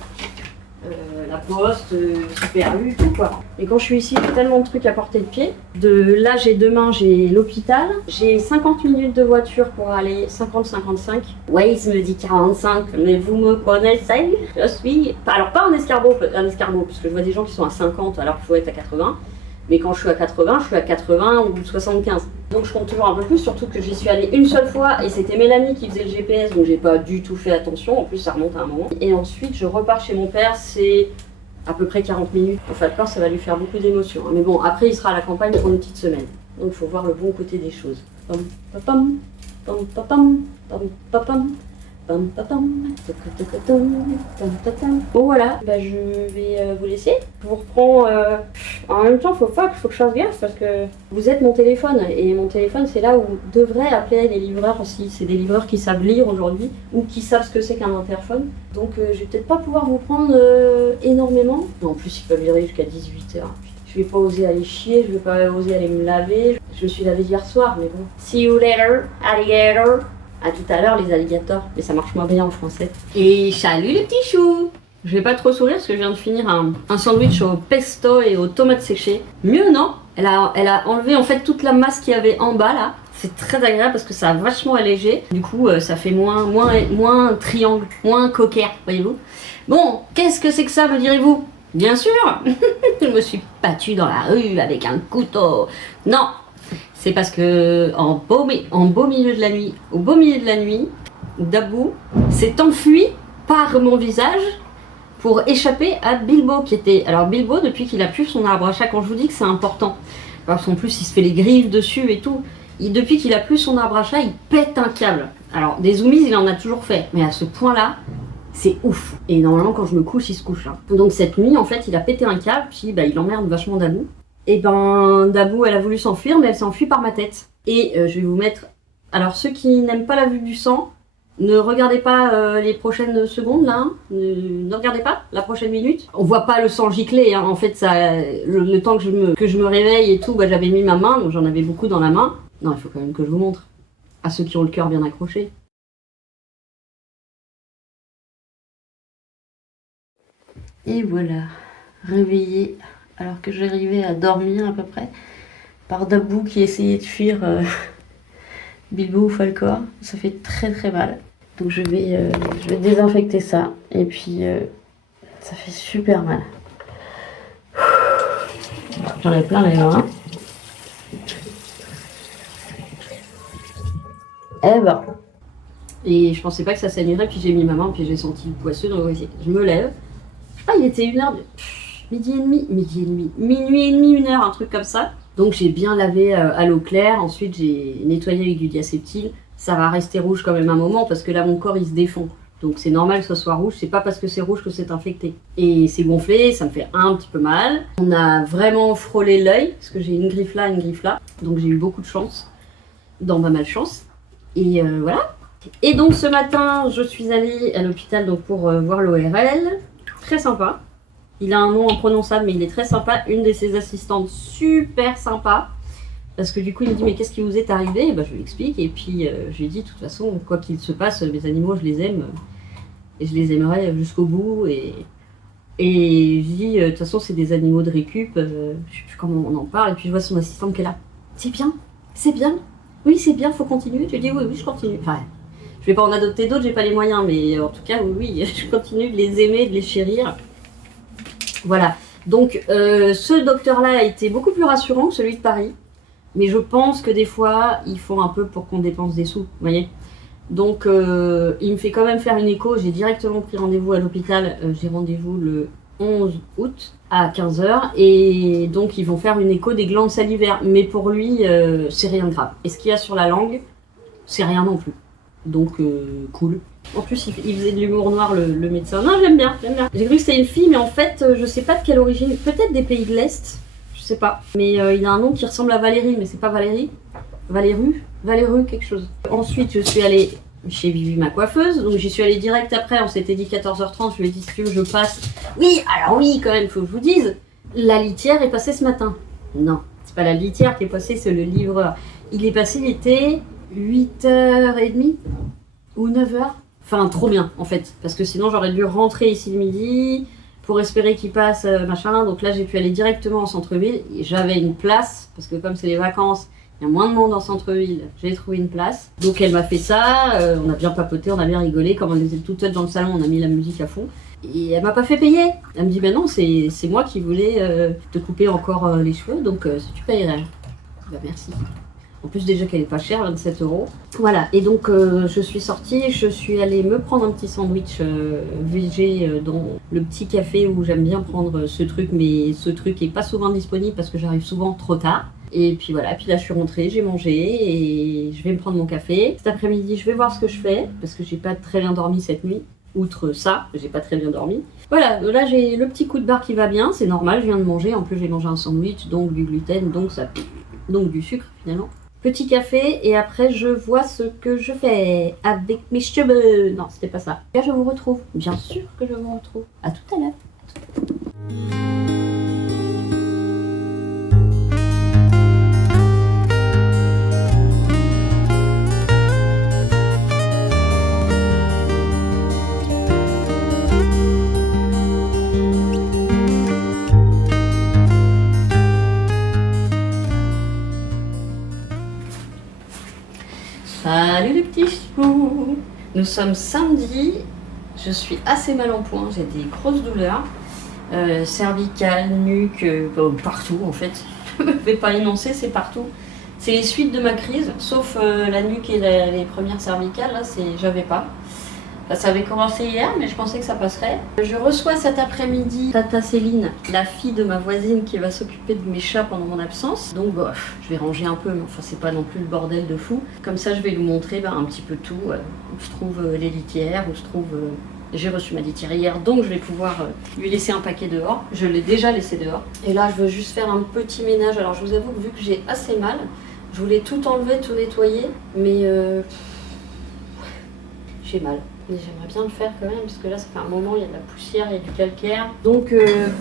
La poste, Super U, tout quoi. Et quand je suis ici, j'ai tellement de trucs à porter de pied. Là, demain, j'ai l'hôpital. J'ai 50 minutes de voiture pour aller 50-55. Waze me dit 45, mais vous me connaissez. Je suis... Alors, pas un escargot, parce que je vois des gens qui sont à 50 alors qu'il faut être à 80. Mais quand je suis à 80, je suis à 80 ou 75. Donc je compte toujours un peu plus, surtout que j'y suis allée une seule fois et c'était Mélanie qui faisait le GPS, donc j'ai pas du tout fait attention. En plus, ça remonte à un moment. Et ensuite, je repars chez mon père, c'est à peu près 40 minutes. Au Falcor, ça va lui faire beaucoup d'émotions. Mais bon, après, il sera à la campagne pour une petite semaine. Donc il faut voir le bon côté des choses. Pam, papam, pam, papam, pam, papam. Bon voilà, bah, je vais vous laisser. Je vous reprends. En même temps, faut que je fasse gaffe parce que vous êtes mon téléphone et mon téléphone c'est là où devrait appeler les livreurs aussi. C'est des livreurs qui savent lire aujourd'hui ou qui savent ce que c'est qu'un interphone. Donc je vais peut-être pas pouvoir vous prendre énormément. En plus, ils peuvent virer jusqu'à 18h. Je vais pas oser aller chier, je vais pas oser aller me laver. Je me suis lavée hier soir, mais bon. See you later, alligator. À tout à l'heure les alligators, mais ça marche moins bien en français. Et salut les petits choux! Je vais pas trop sourire parce que je viens de finir un sandwich au pesto et aux tomates séchées. Mieux non? Elle a enlevé en fait toute la masse qu'il y avait en bas là. C'est très agréable parce que ça a vachement allégé. Du coup ça fait moins triangle, moins coquère, voyez-vous. Bon, qu'est-ce que c'est que ça me direz-vous? Bien sûr. Je me suis battue dans la rue avec un couteau. Non, c'est parce que en beau milieu de la nuit, au beau milieu de la nuit, Dabou s'est enfui par mon visage pour échapper à Bilbo qui était... Alors Bilbo, depuis qu'il a plus son arbre à chat, quand je vous dis que c'est important, parce qu'en plus il se fait les griffes dessus et tout, depuis qu'il a plus son arbre à chat, il pète un câble. Alors des zoomies, il en a toujours fait, mais à ce point-là, c'est ouf. Et normalement, quand je me couche, il se couche. Hein. Donc cette nuit, en fait, il a pété un câble, puis il emmerde vachement Dabou. Et ben, Dabou, elle a voulu s'enfuir, mais elle s'est enfuie par ma tête. Et je vais vous mettre... Alors ceux qui n'aiment pas la vue du sang, ne regardez pas les prochaines secondes, là. Hein. Ne regardez pas la prochaine minute. On voit pas le sang gicler. Hein. En fait, ça, le temps que je me réveille et tout, j'avais mis ma main, donc j'en avais beaucoup dans la main. Non, il faut quand même que je vous montre. À ceux qui ont le cœur bien accroché. Et voilà, réveillée, alors que j'arrivais à dormir à peu près, par Dabou qui essayait de fuir Bilbo ou Falcor. Ça fait très très mal. Donc je vais désinfecter ça. Et puis ça fait super mal. J'en ai plein les mains. Eh ben. Et je pensais pas que ça saignerait, puis j'ai mis ma main, puis j'ai senti poisseux, donc je me lève. Ah, il était 1h, midi et demi, minuit et demi, 1h, un truc comme ça. Donc j'ai bien lavé à l'eau claire, ensuite j'ai nettoyé avec du diacétyl. Ça va rester rouge quand même un moment parce que là mon corps il se défend. Donc c'est normal que ça soit rouge, c'est pas parce que c'est rouge que c'est infecté. Et c'est gonflé, ça me fait un petit peu mal. On a vraiment frôlé l'œil, parce que j'ai une griffe là, une griffe là. Donc j'ai eu beaucoup de chance, dans ma malchance. Et voilà. Et donc ce matin, je suis allée à l'hôpital donc, pour voir l'ORL. Très sympa. Il a un nom imprononçable, mais il est très sympa. Une de ses assistantes, super sympa. Parce que du coup, il me dit, mais qu'est-ce qui vous est arrivé? Je lui explique. Et puis, je lui dis, de toute façon, quoi qu'il se passe, mes animaux, je les aime. Et je les aimerai jusqu'au bout. Et je dis, de toute façon, c'est des animaux de récup. Je sais plus comment on en parle. Et puis, je vois son assistante qui est là. C'est bien, c'est bien. Oui, c'est bien, faut continuer. Je lui dis, oui, je continue. Enfin, je vais pas en adopter d'autres, j'ai pas les moyens, mais en tout cas, oui, je continue de les aimer, de les chérir. Voilà. Donc, ce docteur-là a été beaucoup plus rassurant que celui de Paris. Mais je pense que des fois, il faut un peu pour qu'on dépense des sous, vous voyez. Donc, il me fait quand même faire une écho. J'ai directement pris rendez-vous à l'hôpital. J'ai rendez-vous le 11 août à 15h. Et donc, ils vont faire une écho des glandes salivaires. Mais pour lui, c'est rien de grave. Et ce qu'il y a sur la langue, c'est rien non plus. Donc, cool. En plus, il faisait de l'humour noir, le médecin. Non, j'aime bien. J'ai cru que c'était une fille, mais en fait, je sais pas de quelle origine. Peut-être des pays de l'Est, je sais pas. Mais il a un nom qui ressemble à Valérie, mais c'est pas Valérie. Valéru, quelque chose. Ensuite, je suis allée chez Vivi, ma coiffeuse. Donc, j'y suis allée direct après. On s'était dit 14h30. Je lui ai dit, si tu veux, je passe. Oui, alors oui, quand même, faut que je vous dise. La litière est passée ce matin. Non, c'est pas la litière qui est passée, c'est le livreur. Il est passé, il était 8h30 ou 9h. Enfin, trop bien, en fait. Parce que sinon, j'aurais dû rentrer ici le midi pour espérer qu'il passe, machin. Donc là, j'ai pu aller directement en centre-ville. J'avais une place, parce que comme c'est les vacances, il y a moins de monde en centre-ville. J'ai trouvé une place. Donc elle m'a fait ça. On a bien papoté, on a bien rigolé. Comme on était toutes seules dans le salon, on a mis la musique à fond. Et elle m'a pas fait payer. Elle me dit, ben non, c'est moi qui voulais te couper encore les cheveux. Donc si tu payerais. Ben merci. En plus déjà qu'elle est pas chère, 27 €. Voilà, et donc je suis sortie, je suis allée me prendre un petit sandwich VG dans le petit café où j'aime bien prendre ce truc, mais ce truc est pas souvent disponible parce que j'arrive souvent trop tard. Et puis voilà, puis là je suis rentrée, j'ai mangé et je vais me prendre mon café. Cet après-midi, je vais voir ce que je fais parce que j'ai pas très bien dormi cette nuit. Outre ça, j'ai pas très bien dormi. Voilà, là j'ai le petit coup de barre qui va bien, c'est normal, je viens de manger. En plus j'ai mangé un sandwich, donc du gluten, donc du sucre finalement. Petit café et après je vois ce que je fais avec mes cheveux. Non, c'était pas ça. Là je vous retrouve. Bien sûr que je vous retrouve. À tout à l'heure. Salut les petits choux. Nous sommes samedi, je suis assez mal en point, j'ai des grosses douleurs. cervicale, nuque, partout en fait. Je ne vais pas énoncer, c'est partout. C'est les suites de ma crise, sauf la nuque et les premières cervicales, là j'avais pas. Ça avait commencé hier, mais je pensais que ça passerait. Je reçois cet après-midi Tata Céline, la fille de ma voisine qui va s'occuper de mes chats pendant mon absence. Donc je vais ranger un peu, mais enfin c'est pas non plus le bordel de fou. Comme ça je vais lui montrer un petit peu tout, où se trouvent les litières, où se trouve... J'ai reçu ma litière hier, donc je vais pouvoir lui laisser un paquet dehors. Je l'ai déjà laissé dehors. Et là je veux juste faire un petit ménage. Alors je vous avoue que vu que j'ai assez mal, je voulais tout enlever, tout nettoyer, mais j'ai mal. Mais j'aimerais bien le faire quand même, parce que là ça fait un moment, il y a de la poussière, il y a du calcaire. Donc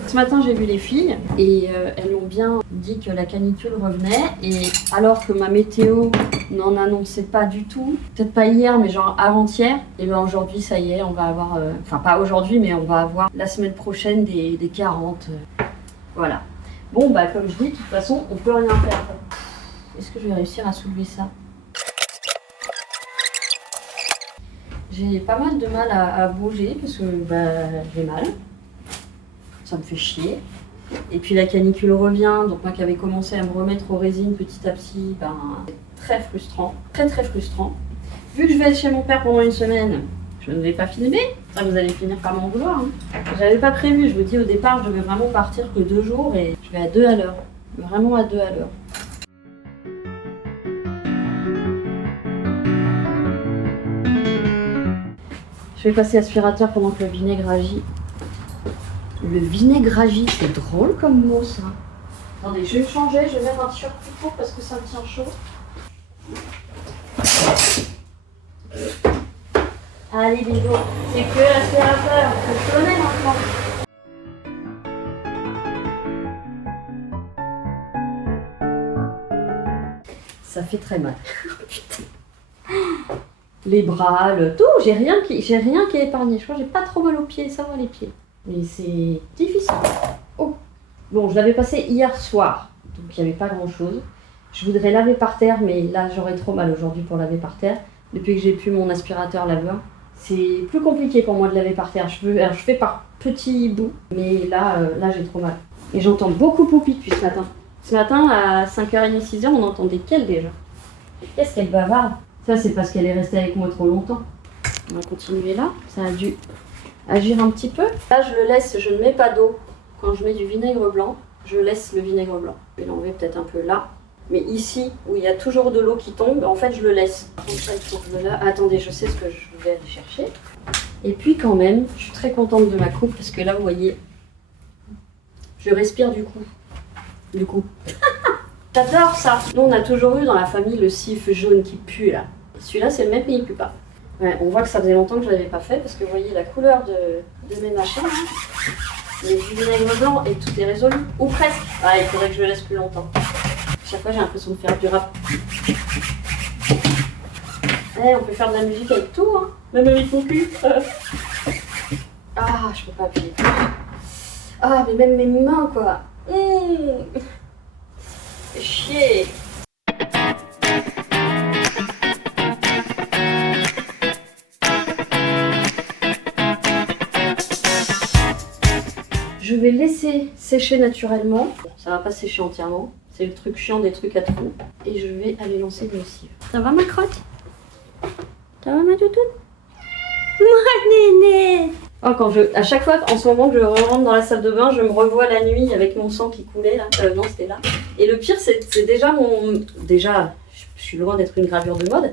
ce matin j'ai vu les filles, et elles m'ont bien dit que la canicule revenait, et alors que ma météo n'en annonçait pas du tout, peut-être pas hier, mais genre avant-hier, et bien aujourd'hui ça y est, on va avoir, enfin pas aujourd'hui, mais on va avoir la semaine prochaine des 40, voilà. Bon bah comme je dis, de toute façon, on peut rien faire. Est-ce que je vais réussir à soulever ça ? J'ai pas mal de mal à bouger parce que j'ai mal. Ça me fait chier. Et puis la canicule revient, donc moi qui avais commencé à me remettre aux résines petit à petit, c'est très frustrant, très très frustrant. Vu que je vais être chez mon père pendant une semaine, je ne vais pas filmer. Ça, vous allez finir par m'en vouloir. J'avais pas prévu, je vous dis au départ, je devais vraiment partir que 2 jours et je vais à 2 à l'heure. Vraiment à 2 à l'heure. Je vais passer aspirateur pendant que le vinaigre agit. Le vinaigre agit, c'est drôle comme mot ça. Attendez, je vais me changer, je vais mettre un t-shirt plus court parce que ça me tient chaud. Allez Bibo, c'est que l'aspirateur, je connais maintenant. Ça fait très mal. Putain. Les bras, le tout, j'ai rien qui est épargné. Je crois que j'ai pas trop mal aux pieds, ça va les pieds. Mais c'est difficile. Oh. Bon, je l'avais passé hier soir, donc il n'y avait pas grand chose. Je voudrais laver par terre, mais là j'aurais trop mal aujourd'hui pour laver par terre. Depuis que j'ai plus mon aspirateur laveur, c'est plus compliqué pour moi de laver par terre. Je fais par petits bouts, mais là j'ai trop mal. Et j'entends beaucoup Poupi depuis ce matin. Ce matin, à 5h30, 6h, on entendait qu'elle déjà. Qu'est-ce qu'elle bavarde ? Ça, c'est parce qu'elle est restée avec moi trop longtemps. On va continuer là. Ça a dû agir un petit peu. Là, je le laisse, je ne mets pas d'eau. Quand je mets du vinaigre blanc, je laisse le vinaigre blanc. Je vais l'enlever peut-être un peu là. Mais ici, où il y a toujours de l'eau qui tombe, en fait, je le laisse. Donc ça, il faut que je le lave. Attendez, je sais ce que je vais aller chercher. Et puis quand même, je suis très contente de ma coupe parce que là, vous voyez, je respire du coup. J'adore ça. Nous, on a toujours eu dans la famille le sif jaune qui pue là. Celui-là, c'est le même, mais il pue pas. Ouais, on voit que ça faisait longtemps que je l'avais pas fait parce que vous voyez la couleur de mes machins. Hein. Il y a du vinaigre blanc et tout est résolu. Ou presque. Ah, il faudrait que je le laisse plus longtemps. Chaque fois, j'ai l'impression de faire du rap. On peut faire de la musique avec tout, hein. Même avec mon cul. Ah, je peux pas appuyer. Ah, mais même mes mains, quoi. Chier. Je vais laisser sécher naturellement. Ça va pas sécher entièrement. C'est le truc chiant des trucs à trous. Et je vais aller lancer une lessive. Ça va ma crotte? Ça va ma toutoune? Moi néné. Oh, à chaque fois, en ce moment que je rentre dans la salle de bain, je me revois la nuit avec mon sang qui coulait là. Non, c'était là. Et le pire, c'est déjà Déjà, je suis loin d'être une gravure de mode.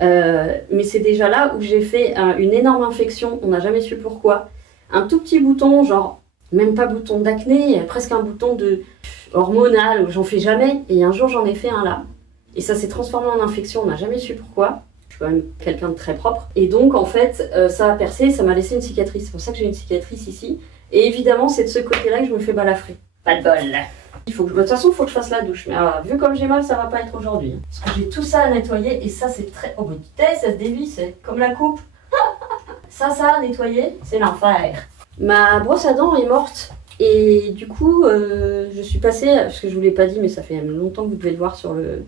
Mais c'est déjà là où j'ai fait une énorme infection. On n'a jamais su pourquoi. Un tout petit bouton, genre, même pas bouton d'acné, presque un bouton de hormonal, j'en fais jamais. Et un jour, j'en ai fait un là. Et ça s'est transformé en infection, on n'a jamais su pourquoi. Je suis quand même quelqu'un de très propre. Et donc, en fait, ça a percé, ça m'a laissé une cicatrice. C'est pour ça que j'ai une cicatrice ici. Et évidemment, c'est de ce côté-là que je me fais balafrer. Pas de bol. De toute façon, il faut que je fasse la douche. Mais vu comme j'ai mal, ça va pas être aujourd'hui. Parce que j'ai tout ça à nettoyer. Et ça, c'est très... Oh, bah, ça se dévie, c'est comme la coupe. Ça, à nettoyer, c'est l'enfer. Ma brosse à dents est morte. Et du coup, je suis passée... Parce que je vous l'ai pas dit, mais ça fait longtemps que vous devez le voir sur le...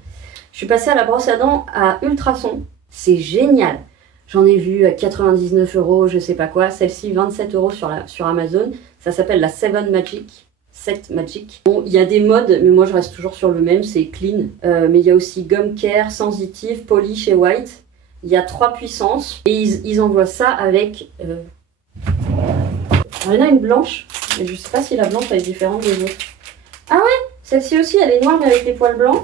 Je suis passée à la brosse à dents à ultrasons. C'est génial. J'en ai vu à 99 €, je sais pas quoi. Celle-ci, 27 € sur Amazon. Ça s'appelle la 7 Magic. 7 Magic. Bon, il y a des modes, mais moi je reste toujours sur le même, c'est clean. Mais il y a aussi Gum Care, Sensitive, Polish et White. Il y a 3 puissances. Et ils envoient ça avec... Il y en a une blanche, mais je sais pas si la blanche elle est différente des autres. Ah ouais, celle-ci aussi, elle est noire mais avec les poils blancs.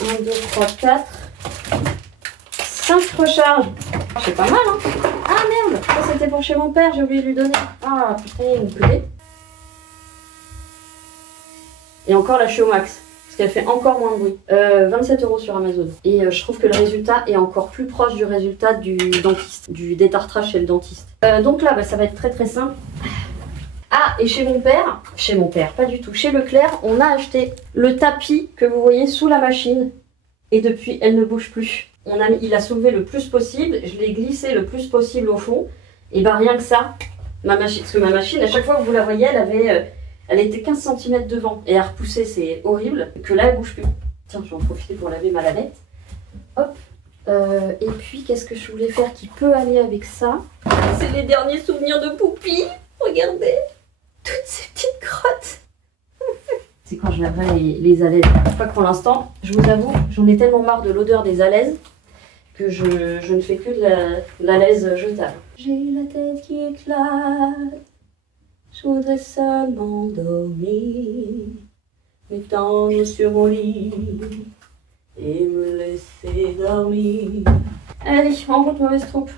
1, 2, 3, 4... 5 recharges. C'est pas mal, hein. Ah merde, ça c'était pour chez mon père, j'ai oublié de lui donner. Ah putain, une pelée. Et encore la au max, parce qu'elle fait encore moins de bruit. 27 € sur Amazon. Et je trouve que le résultat est encore plus proche du résultat du dentiste, du détartrage chez le dentiste. Donc là, ça va être très très simple. Ah, et chez mon père, pas du tout, chez Leclerc, on a acheté le tapis que vous voyez sous la machine. Et depuis, elle ne bouge plus. Il a soulevé le plus possible, je l'ai glissé le plus possible au fond. Et rien que ça, parce que ma machine, à chaque fois que vous la voyez, elle était 15 cm devant. Et à repousser, c'est horrible. Que là, elle bouge plus. Tiens, je vais en profiter pour laver ma lavette. Hop. Et puis, qu'est-ce que je voulais faire qui peut aller avec ça? C'est les derniers souvenirs de Poupie. Regardez. Toutes ces petites crottes. C'est quand je laverai les alaises. Pas que pour l'instant, je vous avoue, j'en ai tellement marre de l'odeur des alaises que je ne fais que de l'alaise jetable. J'ai la tête qui éclate, je voudrais seulement dormir, m'étendre sur mon lit et me laisser dormir. Allez, en route, mauvaise troupe.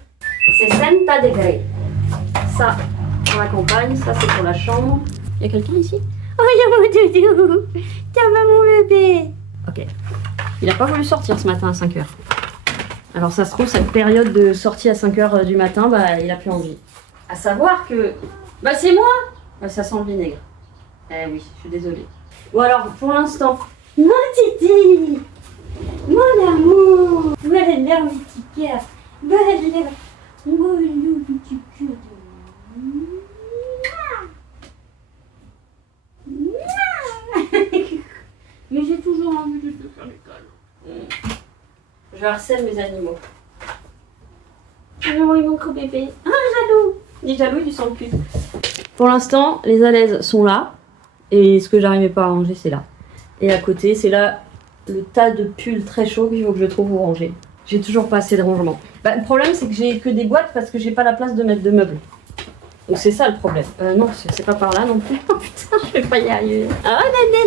C'est 60 degrés. Ça, pour la campagne, ça c'est pour la chambre. Il y a quelqu'un ici? Oh, il y a mon doudou! Tiens, mon bébé! Ok. Il n'a pas voulu sortir ce matin à 5 h. Alors, ça se trouve, cette période de sortie à 5 h du matin, il n'a plus envie. À savoir que... c'est moi! Ça sent le vinaigre. Eh oui, je suis désolée. Bon, alors, pour l'instant... Mon titi! Mon amour! Voilà l'heure, mes petits cœurs! Voilà l'heure! Voilà le petit cœur de... Mais j'ai toujours envie de te faire des câlins. Je harcèle mes animaux. Oh, mon gros bébé. Ah, jaloux. Il est jaloux, il lui sent le cul. Pour l'instant, les alaises sont là. Et ce que j'arrivais pas à ranger, c'est là. Et à côté, c'est là le tas de pulls très chauds qu'il faut que je trouve où ranger. J'ai toujours pas assez de rangement. Le problème, c'est que j'ai que des boîtes parce que j'ai pas la place de mettre de meubles. Donc c'est ça le problème. Non, c'est pas par là non plus. Oh putain, je vais pas y arriver. Ah,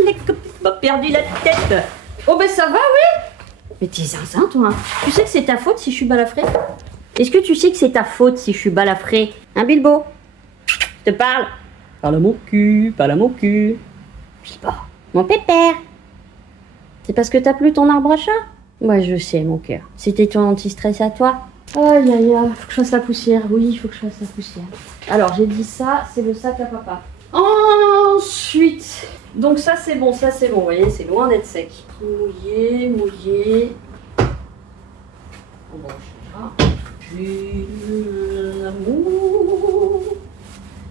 la copine m'a perdu la tête. Oh ça va, oui. Mais t'es zinzin, toi. Tu sais que c'est ta faute si je suis balafrée? Est-ce que tu sais que c'est ta faute si je suis balafrée? Hein, Bilbo? Je te parle. Parle à mon cul, parle à mon cul. Bilbo, mon pépère. C'est parce que t'as plus ton arbre à chat? Moi, je sais, mon cœur. C'était ton anti-stress à toi. Aïe aïe aïe, faut que je fasse la poussière. Oui, il faut que je fasse la poussière. Alors, j'ai dit ça, c'est le sac à papa. Ensuite, donc ça c'est bon, vous voyez, c'est loin d'être sec. Mouillé, mouillé. Bon, je suis là. L'amour.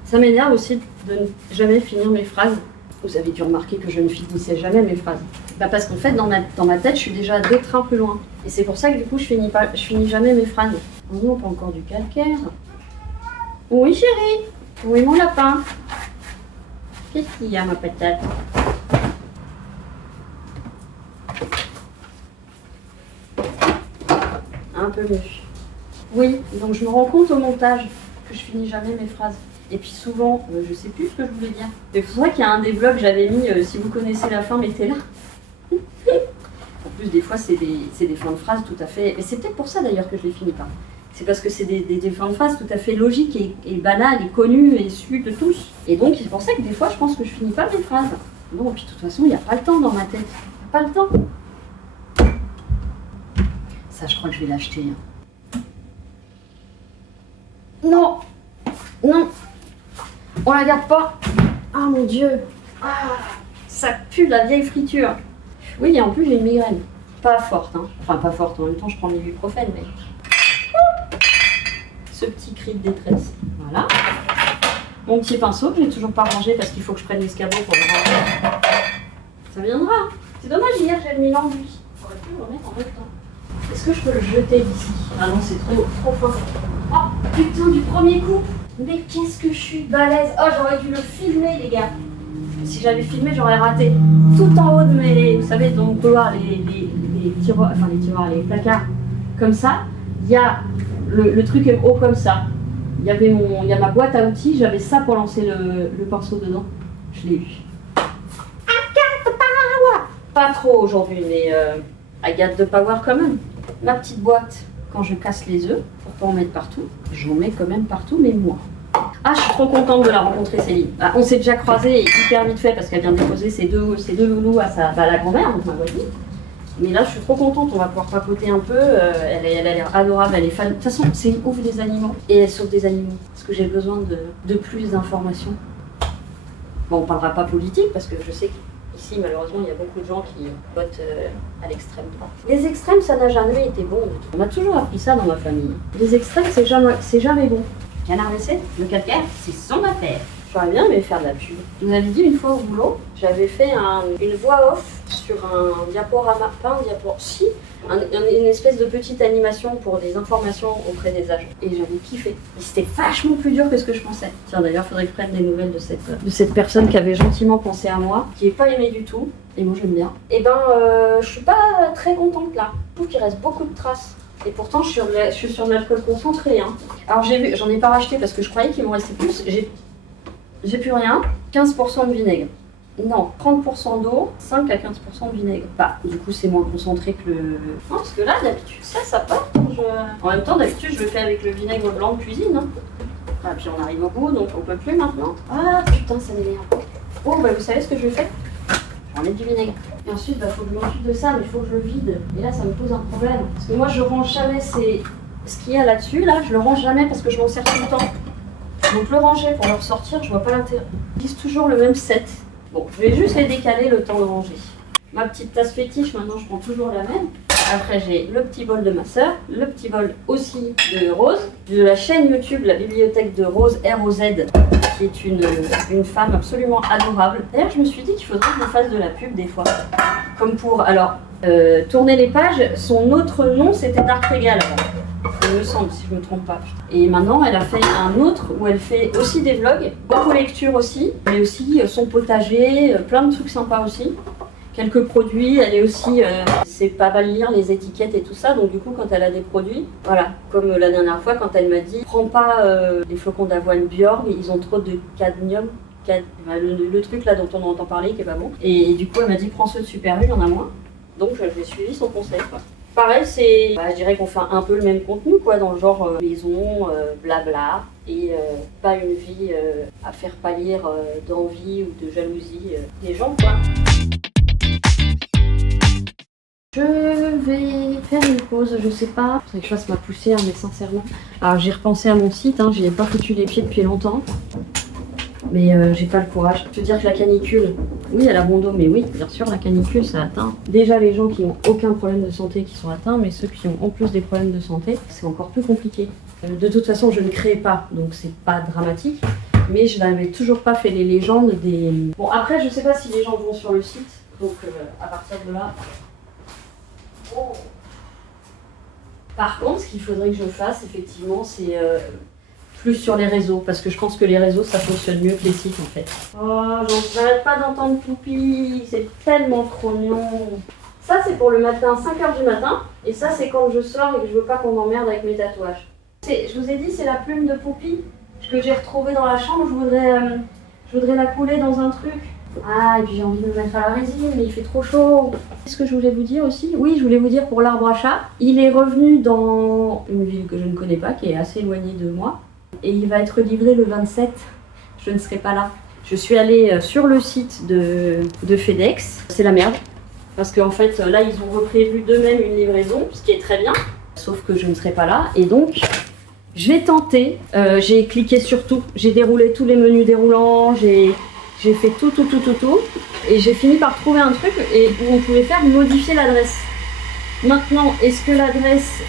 Ça m'énerve aussi de ne jamais finir mes phrases. Vous avez dû remarquer que je ne finissais jamais mes phrases. Parce qu'en fait, dans ma tête, je suis déjà 2 trains plus loin. Et c'est pour ça que du coup, je finis jamais mes phrases. Oh non, pas encore du calcaire. Oui, chérie. Oui, mon lapin. Qu'est-ce qu'il y a, ma patate? Un peu mieux. Oui, donc je me rends compte au montage que je finis jamais mes phrases. Et puis souvent, je sais plus ce que je voulais dire. C'est pour ça qu'il y a un des blogs que j'avais mis, si vous connaissez la fin, mettez-la. En plus, des fois, c'est des fins de phrases tout à fait... Et c'est peut-être pour ça d'ailleurs que je les finis pas. C'est parce que c'est des fins de phrases tout à fait logiques et banales et connues et sues de tous. Et donc, c'est pour ça que des fois, je pense que je finis pas mes phrases. Bon, et puis de toute façon, il n'y a pas le temps dans ma tête. Pas le temps. Ça, je crois que je vais l'acheter. Non. Non. On la garde pas. Ah mon Dieu. Ah, ça pue la vieille friture. Oui, et en plus, j'ai une migraine. Pas forte, hein. Enfin, pas forte. En même temps, je prends mes ibuprofène, mais... Ce petit cri de détresse. Voilà. Mon petit pinceau que j'ai toujours pas rangé parce qu'il faut que je prenne l'escabeau pour le ranger. Ça viendra. C'est dommage, hier j'ai mis l'enduit. J'aurais pu le remettre en même temps. Est-ce que je peux le jeter d'ici? Ah non, c'est trop fort. Oh putain, du premier coup. Mais qu'est-ce que je suis balèze. Oh, j'aurais dû le filmer, les gars. Si j'avais filmé, j'aurais raté. Tout en haut de mes, vous savez, dans mon couloir, les tiroirs, enfin les tiroirs, les placards, comme ça, il y a le truc est haut comme ça. Il y a ma boîte à outils, j'avais ça pour lancer le pinceau dedans. Je l'ai eu. Pas trop aujourd'hui, mais I got the power quand même. Ma petite boîte, quand je casse les œufs, pour pas en mettre partout, j'en mets quand même partout, mais moi. Ah, je suis trop contente de la rencontrer, Céline. Ah, on s'est déjà croisés hyper vite fait parce qu'elle vient de déposer ses deux loulous à la grand-mère, donc ma voisine. Mais là, je suis trop contente, on va pouvoir papoter un peu. Elle a l'air adorable, elle est fan. De toute façon, c'est une ouf des animaux. Et elle sauve des animaux. Parce que j'ai besoin de plus d'informations. Bon, on parlera pas politique parce que je sais qu'ici, malheureusement, il y a beaucoup de gens qui votent à l'extrême droite. Les extrêmes, ça n'a jamais été bon. On m'a toujours appris ça dans ma famille. Les extrêmes, c'est jamais bon. Canard WC, le calcaire, c'est son affaire. J'aurais bien aimé faire de la pub. Je vous avais dit une fois au boulot, j'avais fait une voix off sur un diaporama, pas un diaporama, si, une espèce de petite animation pour des informations auprès des agents. Et j'avais kiffé. Et c'était vachement plus dur que ce que je pensais. Tiens, d'ailleurs, il faudrait que je prenne des nouvelles de cette personne qui avait gentiment pensé à moi, qui n'est pas aimée du tout. Et moi, j'aime bien. Et ben, je suis pas très contente là. Je trouve qu'il reste beaucoup de traces. Et pourtant, je suis sur de l'alcool concentré. Hein. Alors, j'en ai pas racheté parce que je croyais qu'il m'en restait plus. J'ai plus rien. 15% de vinaigre. Non, 30% d'eau, 5 à 15% de vinaigre. Bah, du coup, c'est moins concentré que le... Non, parce que là, d'habitude, ça porte. En même temps, d'habitude, je le fais avec le vinaigre blanc de cuisine. Hein. Ah, puis on arrive au bout, donc on peut plus maintenant. Ah, putain, ça m'énerve. Oh, bah, vous savez ce que je vais faire? Je vais en mettre du vinaigre. Et ensuite, bah, faut que je m'occupe de ça, mais il faut que je le vide. Et là, ça me pose un problème. Parce que moi, je range jamais ce qu'il y a là-dessus, là, je le range jamais parce que je m'en sers tout le temps. Donc le ranger pour le ressortir, je vois pas l'intérêt. J'utilise toujours le même set. Bon, je vais juste les décaler le temps de ranger. Ma petite tasse fétiche, maintenant je prends toujours la même. Après j'ai le petit bol de ma soeur, le petit bol aussi de Rose, de la chaîne YouTube, la bibliothèque de Rose, ROZ, qui est une femme absolument adorable. D'ailleurs je me suis dit qu'il faudrait que je fasse de la pub des fois. Comme pour, alors, tourner les pages, son autre nom c'était Dark Regal avant. Il me semble, si je ne me trompe pas. Et maintenant, elle a fait un autre où elle fait aussi des vlogs, beaucoup lecture aussi, mais aussi son potager, plein de trucs sympas aussi. Quelques produits, elle est aussi, c'est pas mal lire les étiquettes et tout ça, donc du coup quand elle a des produits, voilà, comme la dernière fois quand elle m'a dit, prends pas les flocons d'avoine Bjorg, ils ont trop de cadmium, le truc là dont on entend parler qui est pas bon. Et du coup elle m'a dit, prends ceux de Super U, il y en a moins. Donc j'ai suivi son conseil quoi. Pareil, je dirais qu'on fait un peu le même contenu, quoi, dans le genre maison, blabla, et pas une vie à faire pâlir d'envie ou de jalousie des gens, quoi. Je vais faire une pause, je sais pas, il faudrait que je fasse ma poussière, mais sincèrement. Alors j'ai repensé à mon site, hein, j'y ai pas foutu les pieds depuis longtemps. Mais j'ai pas le courage. Je veux dire que la canicule, oui, elle a bon dos, mais oui, bien sûr, la canicule, ça atteint déjà les gens qui n'ont aucun problème de santé qui sont atteints, mais ceux qui ont en plus des problèmes de santé, c'est encore plus compliqué. De toute façon, je ne crée pas, donc c'est pas dramatique, mais je n'avais toujours pas fait les légendes des... Bon, après, je sais pas si les gens vont sur le site, donc à partir de là... Oh. Par contre, ce qu'il faudrait que je fasse, effectivement, c'est... plus sur les réseaux, parce que je pense que les réseaux ça fonctionne mieux que les sites en fait. Oh, j'arrête pas d'entendre Poupi, c'est tellement trop mignon. Ça c'est pour le matin, 5h du matin, et ça c'est quand je sors et que je veux pas qu'on m'emmerde avec mes tatouages. Je vous ai dit, c'est la plume de Poupi que j'ai retrouvée dans la chambre, je voudrais la couler dans un truc. Ah, et puis j'ai envie de me mettre à la résine, mais il fait trop chaud. Qu'est-ce que je voulais vous dire aussi? Oui, je voulais vous dire pour l'arbre à chat, il est revenu dans une ville que je ne connais pas, qui est assez éloignée de moi. Et il va être livré le 27, je ne serai pas là. Je suis allée sur le site de FedEx, c'est la merde. Parce qu'en fait, là, ils ont reprévu d'eux-mêmes une livraison, ce qui est très bien. Sauf que je ne serai pas là. Et donc, j'ai tenté, j'ai cliqué sur tout. J'ai déroulé tous les menus déroulants, j'ai fait tout. Et j'ai fini par trouver un truc où on pouvait faire modifier l'adresse. Maintenant, est-ce que l'adresse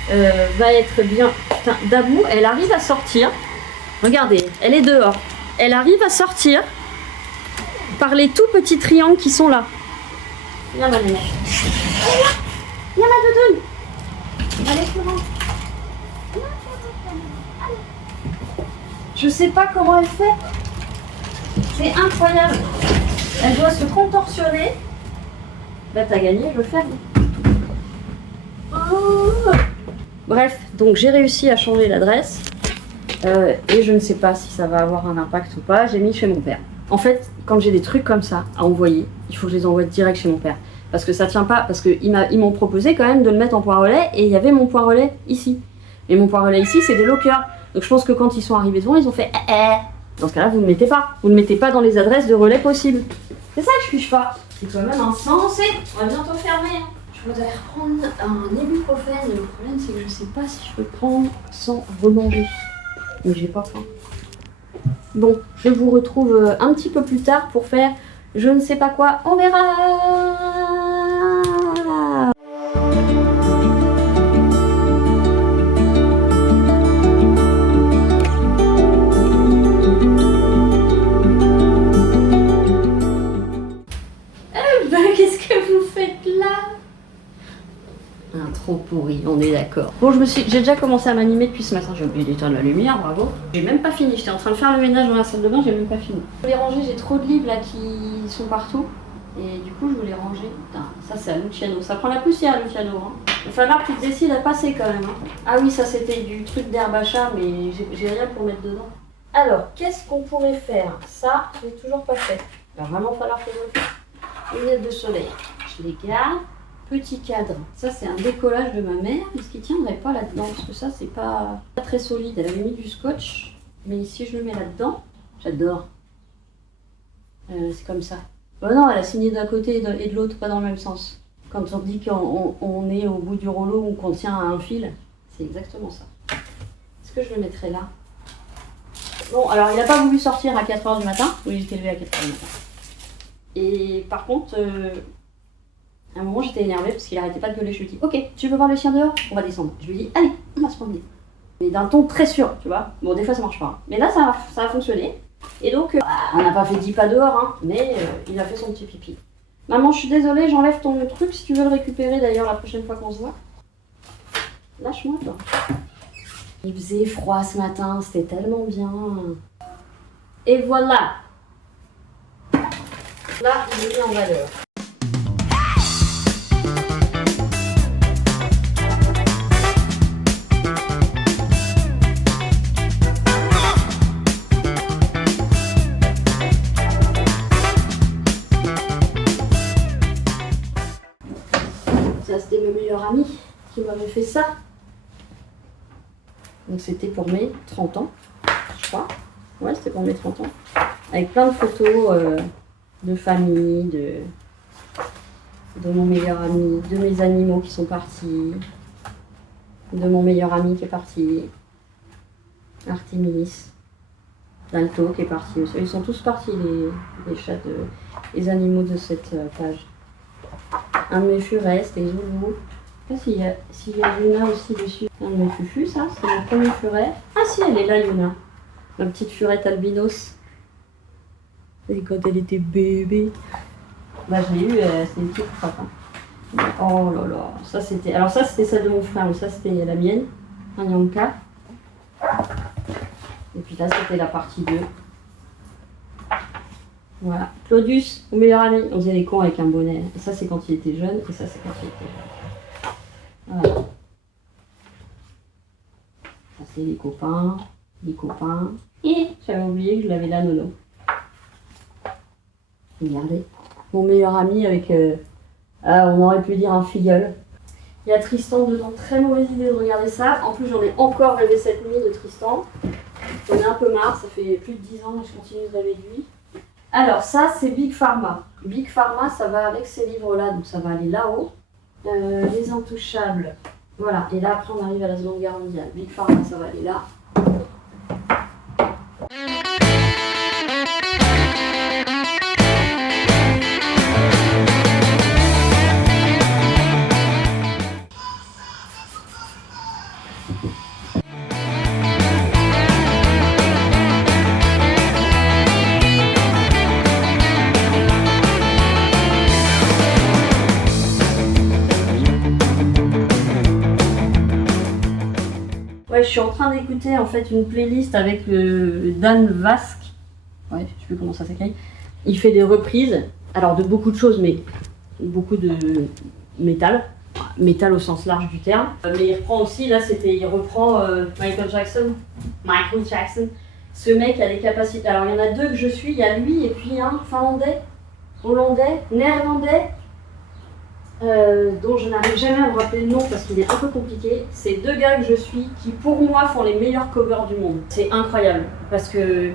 va être bien... Putain, Dabou, elle arrive à sortir. Regardez, elle est dehors. Elle arrive à sortir par les tout petits triangles qui sont là. Viens ma nénette. Viens ma doudoune. Allez, Florent. Je sais pas comment elle fait. C'est incroyable. Elle doit se contorsionner. Bah t'as gagné, je le fais. Oh. Bref, donc j'ai réussi à changer l'adresse. Et je ne sais pas si ça va avoir un impact ou pas. J'ai mis chez mon père. En fait, quand j'ai des trucs comme ça à envoyer, il faut que je les envoie direct chez mon père. Parce que ça tient pas, parce qu'ils m'ont proposé quand même de le mettre en point relais. Et il y avait mon point relais ici. Et mon point relais ici, c'est des lockers. Donc je pense que quand ils sont arrivés devant, ils ont fait Dans ce cas-là, vous ne le mettez pas. Vous ne le mettez pas dans les adresses de relais possibles. C'est ça que je fiche pas. C'est quand même insensé. On va bientôt fermer. Hein. Je voudrais reprendre un ibuprofène. Le problème, c'est que je sais pas si je peux prendre sans remanger. Mais j'ai pas faim. Bon, je vous retrouve un petit peu plus tard pour faire je ne sais pas quoi. On verra. Qu'est-ce que vous faites là? Un trop pourri, on est d'accord. Bon, j'ai déjà commencé à m'animer depuis ce matin. J'ai oublié d'éteindre la lumière, bravo. J'ai même pas fini, j'étais en train de faire le ménage dans la salle de bain, j'ai même pas fini. Je voulais ranger, j'ai trop de livres là qui sont partout. Et du coup, je voulais ranger. Putain, ça c'est à Luciano. Ça prend la poussière, Luciano. Hein. Il va falloir que tu te décides à passer quand même. Hein. Ah oui, ça c'était du truc d'herbe à chat, mais j'ai rien pour mettre dedans. Alors, qu'est-ce qu'on pourrait faire? Ça, je l'ai toujours pas fait. Il va vraiment falloir que je le fasse. Lunettes de soleil, je les garde. Petit cadre, ça c'est un décollage de ma mère, mais ce qui tiendrait pas là-dedans, parce que ça c'est pas très solide. Elle avait mis du scotch, mais ici je le mets là-dedans. J'adore. C'est comme ça. Bah non, elle a signé d'un côté et de l'autre, pas dans le même sens. Quand on dit qu'on est au bout du rouleau ou qu'on tient à un fil, c'est exactement ça. Est-ce que je le mettrai là? Bon, alors il n'a pas voulu sortir à 4h du matin. Oui, j'étais levée à 4h du matin. Et par contre, à un moment j'étais énervée parce qu'il arrêtait pas de gueuler. Je lui ai dit ok, tu veux voir le chien dehors? On va descendre. Je lui ai dit allez, on va se promener. Mais d'un ton très sûr, tu vois. Bon, des fois ça marche pas. Hein. Mais là ça a fonctionné. Et donc, on n'a pas fait 10 pas dehors, hein, mais il a fait son petit pipi. Maman, je suis désolée, j'enlève ton truc si tu veux le récupérer d'ailleurs la prochaine fois qu'on se voit. Lâche-moi toi. Il faisait froid ce matin, c'était tellement bien. Et voilà. Là, il est mis en valeur. Ça, c'était mon meilleur ami qui m'avait fait ça. Donc c'était pour mes 30 ans, je crois. Ouais, c'était pour mes 30 ans. Avec plein de photos de famille, de mon meilleur ami, de mes animaux qui sont partis, de mon meilleur ami qui est parti, Artemis, Dalto qui est parti aussi. Ils sont tous partis, les chats, les animaux de cette page. Un de mes furets, c'était Zoulou. Je sais pas s'il y a Yuna aussi dessus. Un de mes fufus, ça, c'est mon premier furet. Ah si, elle est là, Yuna. Ma petite furette albinos. Et quand elle était bébé. Bah je l'ai eu, c'était une petite frappe. Hein. Oh là là, ça c'était. Alors ça c'était celle de mon frère, mais ça c'était la mienne. Un Yanka. Et puis là c'était la partie 2. Voilà. Claudius, mon meilleur ami. On faisait les cons avec un bonnet. Et ça c'est quand il était jeune, et ça c'est quand il était jeune. Voilà. Ça c'est les copains. Les copains. Et j'avais oublié que je l'avais là, Nono. Regardez. Mon meilleur ami avec, on aurait pu dire un filleul. Il y a Tristan dedans, très mauvaise idée de regarder ça. En plus j'en ai encore rêvé cette nuit de Tristan. J'en ai un peu marre, ça fait plus de 10 ans que je continue de rêver de lui. Alors ça c'est Big Pharma. Big Pharma ça va avec ces livres là, donc ça va aller là-haut. Les Intouchables, voilà. Et là après on arrive à la Seconde Guerre mondiale. Big Pharma ça va aller là. Ouais, je suis en train d'écouter en fait une playlist avec Dan Vasc. Ouais, je sais plus comment ça s'écrit. Il fait des reprises, alors de beaucoup de choses, mais beaucoup de métal. Métal au sens large du terme. Mais il reprend aussi, là il reprend Michael Jackson. Michael Jackson. Ce mec a des capacités. Alors il y en a deux que je suis, il y a lui et puis un finlandais, hollandais, néerlandais, dont je n'arrive jamais à me rappeler le nom parce qu'il est un peu compliqué. C'est deux gars que je suis qui pour moi font les meilleurs covers du monde. C'est incroyable parce que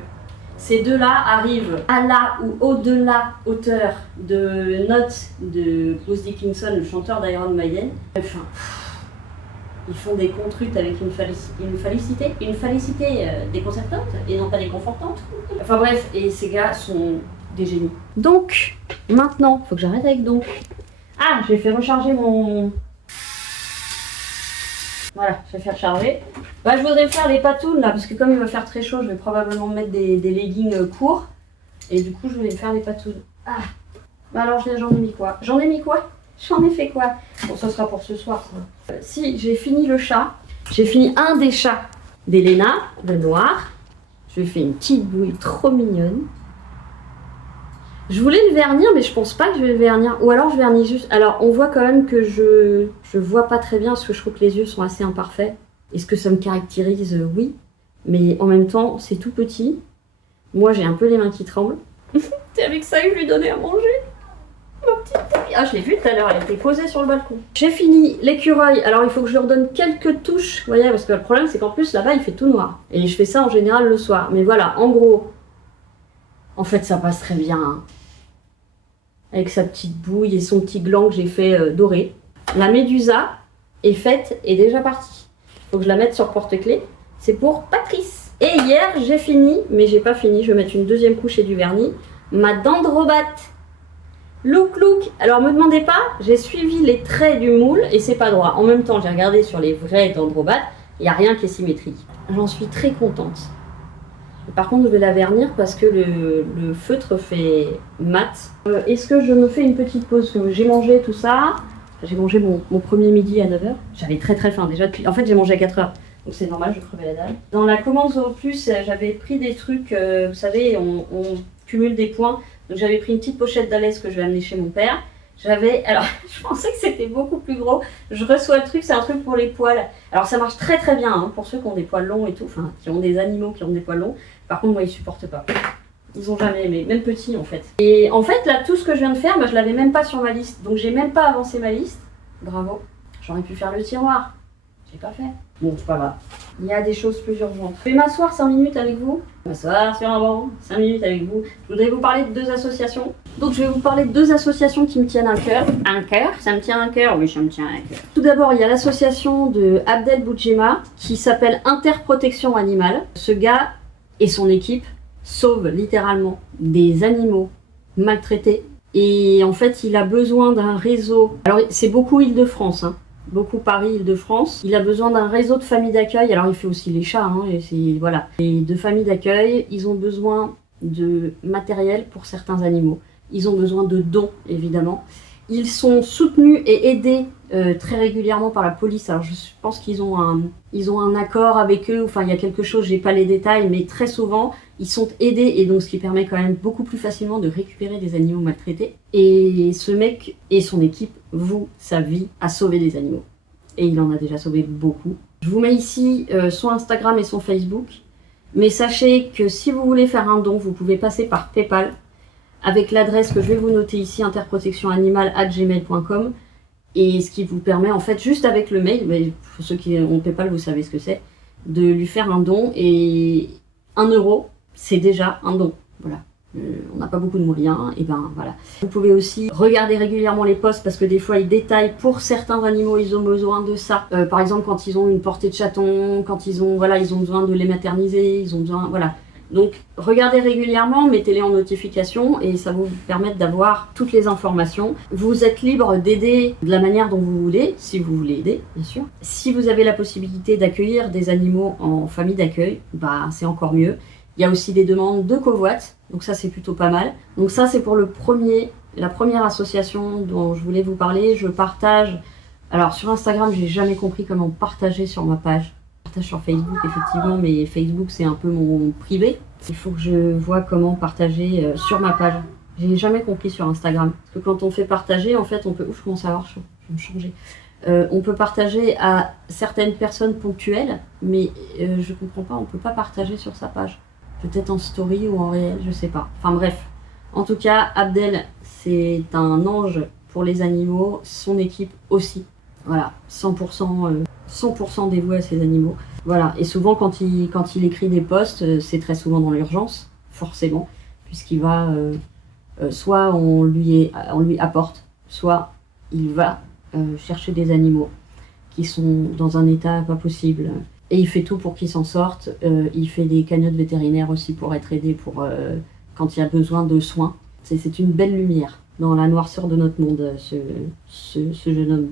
ces deux-là arrivent à la ou au-delà hauteur de notes de Bruce Dickinson, le chanteur d'Iron Maiden. Enfin, ils font des contrutes avec une félicité déconcertante et non pas déconfortante. Enfin bref, et ces gars sont des génies. Donc, maintenant, faut que j'arrête avec donc. Ah, j'ai fait recharger mon... Voilà, je vais faire charger. Bah, je voudrais faire les patounes là, parce que comme il va faire très chaud, je vais probablement mettre des leggings courts. Et du coup, je voulais faire les patounes. Ah, bah alors j'en ai mis quoi? J'en ai fait quoi? Bon, ça sera pour ce soir, ça. Si, j'ai fini le chat. J'ai fini un des chats d'Elena, le noir. Je lui ai fait une petite bouille trop mignonne. Je voulais le vernir, mais je pense pas que je vais le vernir. Ou alors je vernis juste. Alors, on voit quand même que je vois pas très bien parce que je trouve que les yeux sont assez imparfaits. Est-ce que ça me caractérise? Oui. Mais en même temps, c'est tout petit. Moi, j'ai un peu les mains qui tremblent. C'est avec ça que je lui donnais à manger. Ma petite poupée. Ah, je l'ai vue tout à l'heure, elle était posée sur le balcon. J'ai fini l'écureuil. Alors, il faut que je leur donne quelques touches. Vous voyez, parce que le problème, c'est qu'en plus, là-bas, il fait tout noir. Et je fais ça en général le soir. Mais voilà, en gros, en fait, ça passe très bien. Hein. Avec sa petite bouille et son petit gland que j'ai fait doré. La médusa est faite et déjà partie. Faut que je la mette sur porte-clés. C'est pour Patrice. Et hier, j'ai fini, mais j'ai pas fini. Je vais mettre une deuxième couche et du vernis. Ma dendrobate. Look. Alors, me demandez pas, j'ai suivi les traits du moule et c'est pas droit. En même temps, j'ai regardé sur les vrais dendrobates. Il n'y a rien qui est symétrique. J'en suis très contente. Par contre, je vais la vernir parce que le feutre fait mat. Est-ce que je me fais une petite pause? Parce que j'ai mangé tout ça. J'ai mangé mon premier midi à 9h. J'avais très faim déjà. En fait, j'ai mangé à 4h. Donc c'est normal, je crevais la dalle. Dans la commande Zoho Plus, j'avais pris des trucs, vous savez, on cumule des points. Donc j'avais pris une petite pochette d'Alès que je vais amener chez mon père. Alors je pensais que c'était beaucoup plus gros. Je reçois le truc, c'est un truc pour les poils. Alors ça marche très bien hein, pour ceux qui ont des poils longs et tout, enfin qui ont des animaux qui ont des poils longs. Par contre moi ils supportent pas. Ils ont jamais aimé, même petits en fait. Et en fait là tout ce que je viens de faire, bah, je l'avais même pas sur ma liste. Donc j'ai même pas avancé ma liste. Bravo. J'aurais pu faire le tiroir. J'ai pas fait. Bon c'est pas grave. Il y a des choses plus urgentes. Je vais m'asseoir 5 minutes avec vous. M'asseoir sur un banc, 5 minutes avec vous. Je voudrais vous parler de 2 associations. Donc je vais vous parler de 2 associations qui me tiennent à cœur. Un cœur? Ça me tient à cœur? Oui, ça me tient à cœur. Tout d'abord, il y a l'association de Abdel Boudjema qui s'appelle Interprotection Animale. Ce gars et son équipe sauvent littéralement des animaux maltraités. Et en fait, il a besoin d'un réseau. Alors c'est beaucoup Île-de-France, hein. Beaucoup Paris, Île-de-France. Il a besoin d'un réseau de familles d'accueil. Alors il fait aussi les chats, hein, voilà. Et de familles d'accueil, ils ont besoin de matériel pour certains animaux. Ils ont besoin de dons, évidemment. Ils sont soutenus et aidés très régulièrement par la police. Alors je pense qu'ils ont un accord avec eux. Enfin, il y a quelque chose, j'ai pas les détails, mais très souvent, ils sont aidés. Et donc, ce qui permet quand même beaucoup plus facilement de récupérer des animaux maltraités. Et ce mec et son équipe vouent sa vie à sauver des animaux. Et il en a déjà sauvé beaucoup. Je vous mets ici son Instagram et son Facebook. Mais sachez que si vous voulez faire un don, vous pouvez passer par PayPal avec l'adresse que je vais vous noter ici, interprotectionanimale@gmail.com. Et ce qui vous permet, en fait, juste avec le mail, mais pour ceux qui ont PayPal, vous savez ce que c'est, de lui faire un don. Et 1 euro, c'est déjà un don. Voilà. On n'a pas beaucoup de moyens, et ben voilà. Vous pouvez aussi regarder régulièrement les posts parce que des fois ils détaillent pour certains animaux, ils ont besoin de ça. Par exemple, quand ils ont une portée de chaton, quand ils ont besoin de les materniser, ils ont besoin, voilà. Donc regardez régulièrement, mettez-les en notification et ça va vous permettre d'avoir toutes les informations. Vous êtes libre d'aider de la manière dont vous voulez, si vous voulez aider, bien sûr. Si vous avez la possibilité d'accueillir des animaux en famille d'accueil, bah c'est encore mieux. Il y a aussi des demandes de covoites, donc ça c'est plutôt pas mal. Donc ça c'est pour la première association dont je voulais vous parler. Je partage, alors sur Instagram j'ai jamais compris comment partager sur ma page. partage sur Facebook, effectivement, mais Facebook, c'est un peu mon privé. Il faut que je vois comment partager sur ma page. J'ai jamais compris sur Instagram. Parce que quand on fait partager, en fait, on peut... Ouf, je commence à avoir chaud, je vais me changer. On peut partager à certaines personnes ponctuelles, mais je comprends pas, on peut pas partager sur sa page. Peut-être en story ou en réel, je sais pas. Enfin bref. En tout cas, Abdel, c'est un ange pour les animaux, son équipe aussi. Voilà, 100% dévoué à ses animaux. Voilà, et souvent quand il écrit des posts, c'est très souvent dans l'urgence, forcément, puisqu'il va, soit on lui apporte, soit il va chercher des animaux qui sont dans un état pas possible. Et il fait tout pour qu'ils s'en sortent. Il fait des cagnottes vétérinaires aussi pour être aidé quand il y a besoin de soins. C'est une belle lumière dans la noirceur de notre monde, ce jeune homme.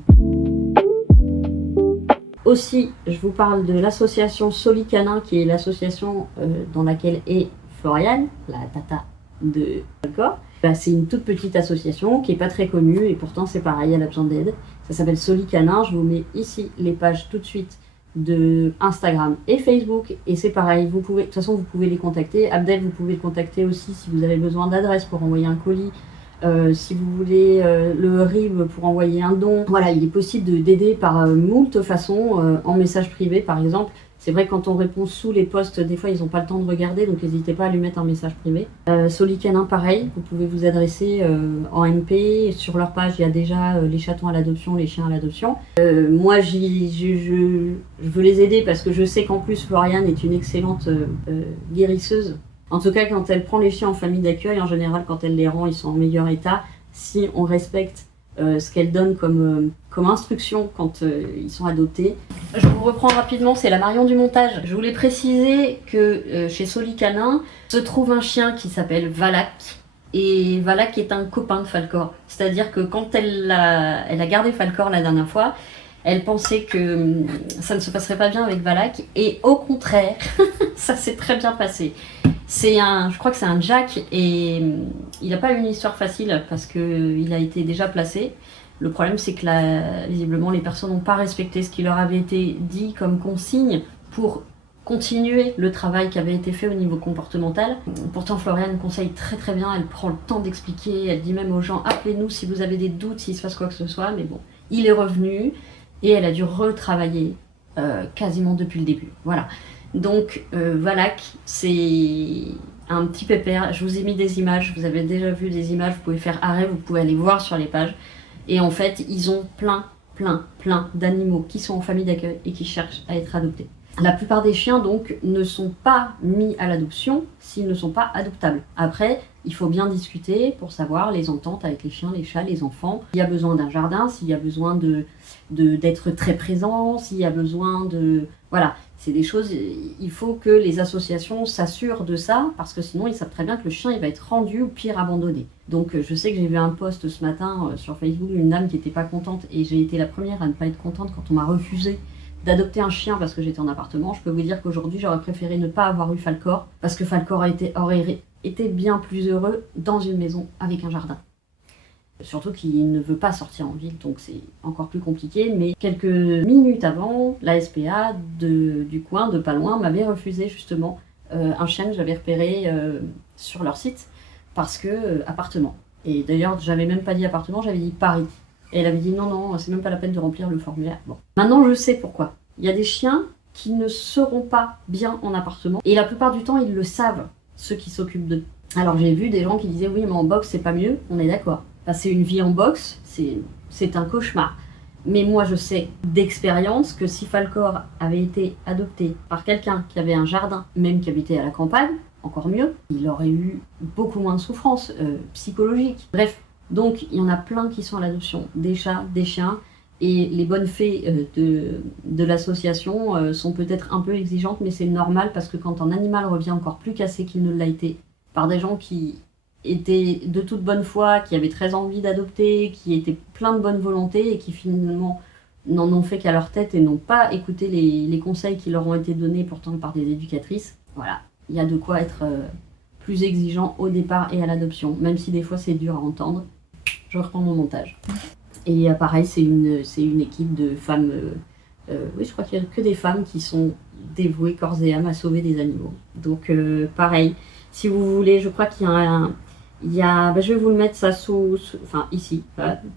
Aussi, je vous parle de l'association Solicanin, qui est l'association dans laquelle est Floriane, la tata de Falcor. C'est une toute petite association qui n'est pas très connue et pourtant c'est pareil, elle a besoin d'aide. Ça s'appelle Solicanin. Je vous mets ici les pages tout de suite de Instagram et Facebook, et c'est pareil, de toute façon vous pouvez les contacter. Abdel, vous pouvez le contacter aussi si vous avez besoin d'adresse pour envoyer un colis, si vous voulez le RIB pour envoyer un don. Voilà, il est possible d'aider par moult façons, en message privé par exemple. C'est vrai que quand on répond sous les posts, des fois ils n'ont pas le temps de regarder, donc n'hésitez pas à lui mettre un message privé. Solicanin, pareil, vous pouvez vous adresser en MP. Sur leur page, il y a déjà les chatons à l'adoption, les chiens à l'adoption. Moi, je veux les aider parce que je sais qu'en plus, Floriane est une excellente guérisseuse. En tout cas, quand elle prend les chiens en famille d'accueil, en général, quand elle les rend, ils sont en meilleur état. Si on respecte ce qu'elle donne comme instruction quand ils sont adoptés. Je vous reprends rapidement, c'est la Marion du montage. Je voulais préciser que chez Solicanin se trouve un chien qui s'appelle Valak. Et Valak est un copain de Falcor. C'est-à-dire que quand elle a gardé Falcor la dernière fois, elle pensait que ça ne se passerait pas bien avec Valak. Et au contraire, ça s'est très bien passé. Je crois que c'est un Jack et il n'a pas eu une histoire facile parce qu'il a été déjà placé. Le problème, c'est que visiblement, les personnes n'ont pas respecté ce qui leur avait été dit comme consigne pour continuer le travail qui avait été fait au niveau comportemental. Pourtant, Floriane conseille très très bien, elle prend le temps d'expliquer, elle dit même aux gens, appelez-nous si vous avez des doutes, s'il se passe quoi que ce soit, mais bon, il est revenu et elle a dû retravailler quasiment depuis le début. Voilà. Donc, Valak, c'est un petit pépère. Je vous ai mis des images, vous avez déjà vu des images, vous pouvez faire arrêt, vous pouvez aller voir sur les pages. Et en fait, ils ont plein d'animaux qui sont en famille d'accueil et qui cherchent à être adoptés. La plupart des chiens, donc, ne sont pas mis à l'adoption s'ils ne sont pas adoptables. Après, il faut bien discuter pour savoir les ententes avec les chiens, les chats, les enfants. S'il y a besoin d'un jardin, s'il y a besoin d'être très présent, s'il y a besoin de... Voilà, c'est des choses... Il faut que les associations s'assurent de ça, parce que sinon, ils savent très bien que le chien, il va être rendu ou pire, abandonné. Donc, je sais que j'ai vu un post ce matin sur Facebook d'une dame qui n'était pas contente, et j'ai été la première à ne pas être contente quand on m'a refusé d'adopter un chien parce que j'étais en appartement. Je peux vous dire qu'aujourd'hui, j'aurais préféré ne pas avoir eu Falcor, parce que Falcor aurait été bien plus heureux dans une maison avec un jardin. Surtout qu'il ne veut pas sortir en ville, donc c'est encore plus compliqué. Mais quelques minutes avant, la SPA du coin, de pas loin, m'avait refusé justement un chien que j'avais repéré sur leur site, parce que appartement. Et d'ailleurs, j'avais même pas dit appartement, j'avais dit Paris. Et elle avait dit non, c'est même pas la peine de remplir le formulaire. Bon. Maintenant, je sais pourquoi. Il y a des chiens qui ne seront pas bien en appartement. Et la plupart du temps, ils le savent, ceux qui s'occupent d'eux. Alors j'ai vu des gens qui disaient oui, mais en box, c'est pas mieux. On est d'accord. Passer une vie en box, c'est un cauchemar. Mais moi, je sais d'expérience que si Falcor avait été adopté par quelqu'un qui avait un jardin, même qui habitait à la campagne, encore mieux, il aurait eu beaucoup moins de souffrance psychologique. Bref. Donc, il y en a plein qui sont à l'adoption, des chats, des chiens, et les bonnes fées de l'association sont peut-être un peu exigeantes, mais c'est normal parce que quand un animal revient encore plus cassé qu'il ne l'a été, par des gens qui étaient de toute bonne foi, qui avaient très envie d'adopter, qui étaient plein de bonne volonté et qui finalement n'en ont fait qu'à leur tête et n'ont pas écouté les conseils qui leur ont été donnés pourtant par des éducatrices, voilà, il y a de quoi être plus exigeant au départ et à l'adoption, même si des fois c'est dur à entendre. Je reprends mon montage. Et pareil, c'est une équipe de femmes. Oui, je crois qu'il n'y a que des femmes qui sont dévoué corps et âme à sauver des animaux. Donc pareil, si vous voulez, je crois qu'il y a je vais vous le mettre ça enfin ici.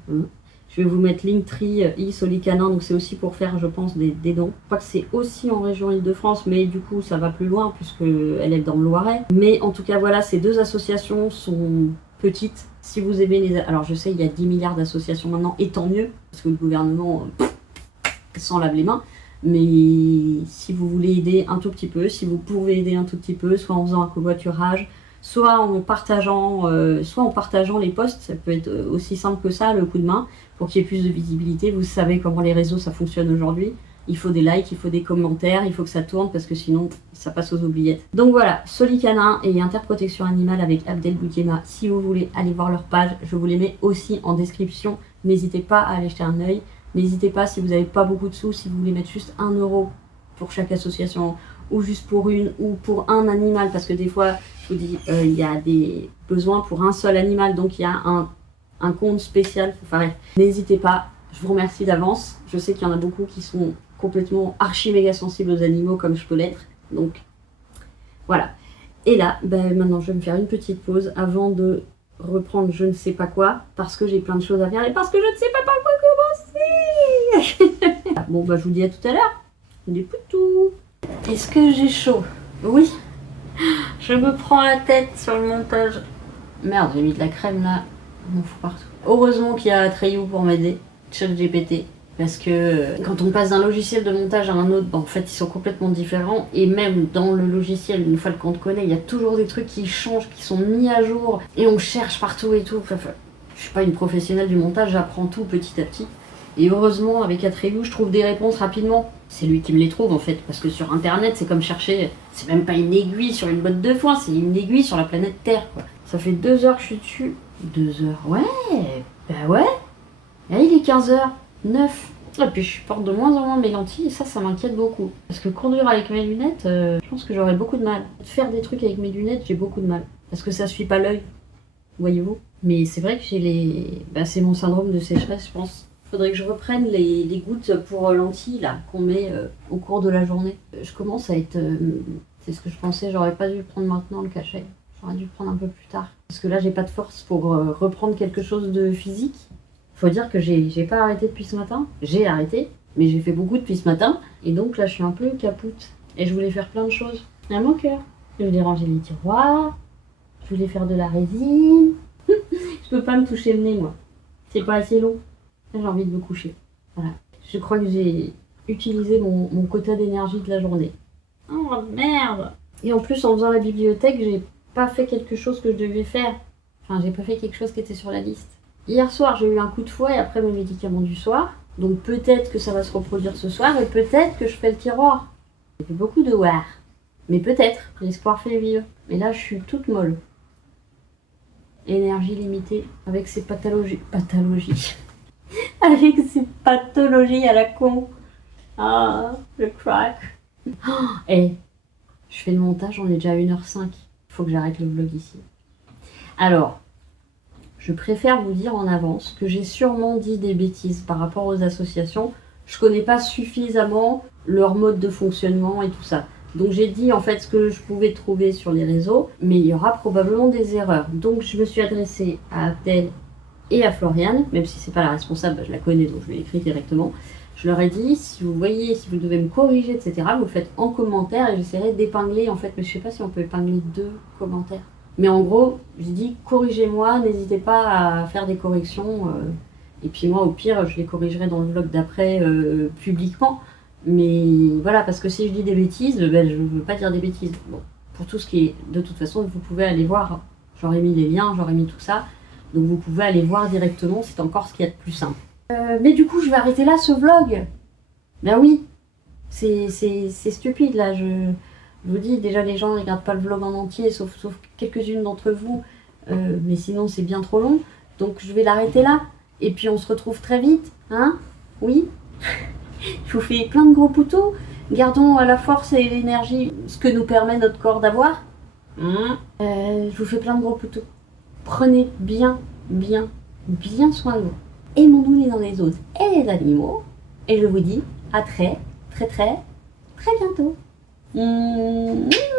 Je vais vous mettre Linktree Solicanin, donc c'est aussi pour faire, je pense, des dons. Je crois que c'est aussi en région Île-de-France, mais du coup ça va plus loin puisqu'elle est dans le Loiret. Mais en tout cas voilà, ces deux associations sont petites. Si vous aimez les... Alors je sais, il y a 10 milliards d'associations maintenant, et tant mieux, parce que le gouvernement s'en lave les mains. Mais si vous voulez aider un tout petit peu, si vous pouvez aider un tout petit peu, soit en faisant un covoiturage, soit en partageant les posts, ça peut être aussi simple que ça, le coup de main, pour qu'il y ait plus de visibilité. Vous savez comment les réseaux ça fonctionne aujourd'hui. Il faut des likes, il faut des commentaires, il faut que ça tourne parce que sinon ça passe aux oubliettes. Donc voilà, Solicanin et Interprotection Animale avec Abdel Boudiema. Si vous voulez aller voir leur page, je vous les mets aussi en description. N'hésitez pas à aller jeter un œil. N'hésitez pas, si vous n'avez pas beaucoup de sous, si vous voulez mettre juste 1 euro pour chaque association, ou juste pour une, ou pour un animal, parce que des fois, je vous dis, il y a des besoins pour un seul animal, donc il y a un compte spécial. Enfin, n'hésitez pas, je vous remercie d'avance. Je sais qu'il y en a beaucoup qui sont complètement archi méga sensibles aux animaux, comme je peux l'être. Donc, voilà. Et là, maintenant, je vais me faire une petite pause avant de reprendre je ne sais pas quoi, parce que j'ai plein de choses à faire et parce que je ne sais pas par quoi commencer. Bon, je vous dis à tout à l'heure. Des poutous. Est-ce que j'ai chaud? Oui. Je me prends la tête sur le montage. Merde, j'ai mis de la crème là. On m'en fout partout. Heureusement qu'il y a Treyu pour m'aider. ChatGPT. Parce que quand on passe d'un logiciel de montage à un autre, en fait, ils sont complètement différents. Et même dans le logiciel, une fois qu'on te connaît, il y a toujours des trucs qui changent, qui sont mis à jour. Et on cherche partout et tout. Enfin, je suis pas une professionnelle du montage, j'apprends tout petit à petit. Et heureusement, avec Atreyu, je trouve des réponses rapidement. C'est lui qui me les trouve, en fait. Parce que sur Internet, c'est comme chercher... C'est même pas une aiguille sur une botte de foin, c'est une aiguille sur la planète Terre, quoi. Ça fait 2 heures que je suis dessus. 2 heures, ouais. Ouais. Et il est 15h09. Et puis je porte de moins en moins mes lentilles et ça m'inquiète beaucoup. Parce que conduire avec mes lunettes, je pense que j'aurais beaucoup de mal. Faire des trucs avec mes lunettes, j'ai beaucoup de mal. Parce que ça suit pas l'œil, voyez-vous. Mais c'est vrai que j'ai les... c'est mon syndrome de sécheresse, je pense. Faudrait que je reprenne les gouttes pour lentilles là qu'on met au cours de la journée. Je commence à être... c'est ce que je pensais, j'aurais pas dû le prendre maintenant, le cachet. J'aurais dû le prendre un peu plus tard. Parce que là, j'ai pas de force pour reprendre quelque chose de physique. Faut dire que j'ai pas arrêté depuis ce matin. J'ai arrêté, mais j'ai fait beaucoup depuis ce matin. Et donc là, je suis un peu capoute. Et je voulais faire plein de choses. À mon cœur. Je voulais ranger les tiroirs. Je voulais faire de la résine. Je peux pas me toucher le nez, moi. C'est pas assez long. Là, j'ai envie de me coucher. Voilà. Je crois que j'ai utilisé mon quota d'énergie de la journée. Oh merde! Et en plus, en faisant la bibliothèque, j'ai pas fait quelque chose que je devais faire. Enfin, j'ai pas fait quelque chose qui était sur la liste. Hier soir, j'ai eu un coup de fouet après mes médicaments du soir. Donc peut-être que ça va se reproduire ce soir et peut-être que je fais le tiroir. J'ai fait beaucoup de war. Mais peut-être, l'espoir fait vivre. Mais là, je suis toute molle. Énergie limitée avec ses pathologies. Avec ses pathologies à la con. Ah, le crack. Et je fais le montage, on est déjà à 1h05. Il faut que j'arrête le vlog ici. Alors, je préfère vous dire en avance que j'ai sûrement dit des bêtises par rapport aux associations. Je connais pas suffisamment leur mode de fonctionnement et tout ça. Donc j'ai dit en fait ce que je pouvais trouver sur les réseaux, mais il y aura probablement des erreurs. Donc je me suis adressée à Abdel et à Floriane, même si c'est pas la responsable, je la connais donc je lui ai écrit directement. Je leur ai dit, si vous voyez, si vous devez me corriger, etc., vous le faites en commentaire et j'essaierai d'épingler en fait, mais je sais pas si on peut épingler 2 commentaires. Mais en gros, j'ai dit corrigez-moi, n'hésitez pas à faire des corrections. Et puis moi, au pire, je les corrigerai dans le vlog d'après publiquement. Mais voilà, parce que si je dis des bêtises, je ne veux pas dire des bêtises. Bon, pour tout ce qui est... De toute façon, vous pouvez aller voir. J'aurais mis les liens, j'aurais mis tout ça. Donc vous pouvez aller voir directement, c'est encore ce qu'il y a de plus simple. Mais du coup, je vais arrêter là ce vlog. Ben oui, c'est stupide là. Je vous dis, déjà les gens ne regardent pas le vlog en entier, sauf quelques-unes d'entre vous. Mais sinon, c'est bien trop long. Donc je vais l'arrêter là. Et puis on se retrouve très vite. Hein? Oui. Je vous fais plein de gros poutous. Gardons la force et l'énergie, ce que nous permet notre corps d'avoir. Je vous fais plein de gros poutous. Prenez bien soin de vous. Aimons-nous les uns les autres et les animaux. Et je vous dis à très bientôt. Mmh.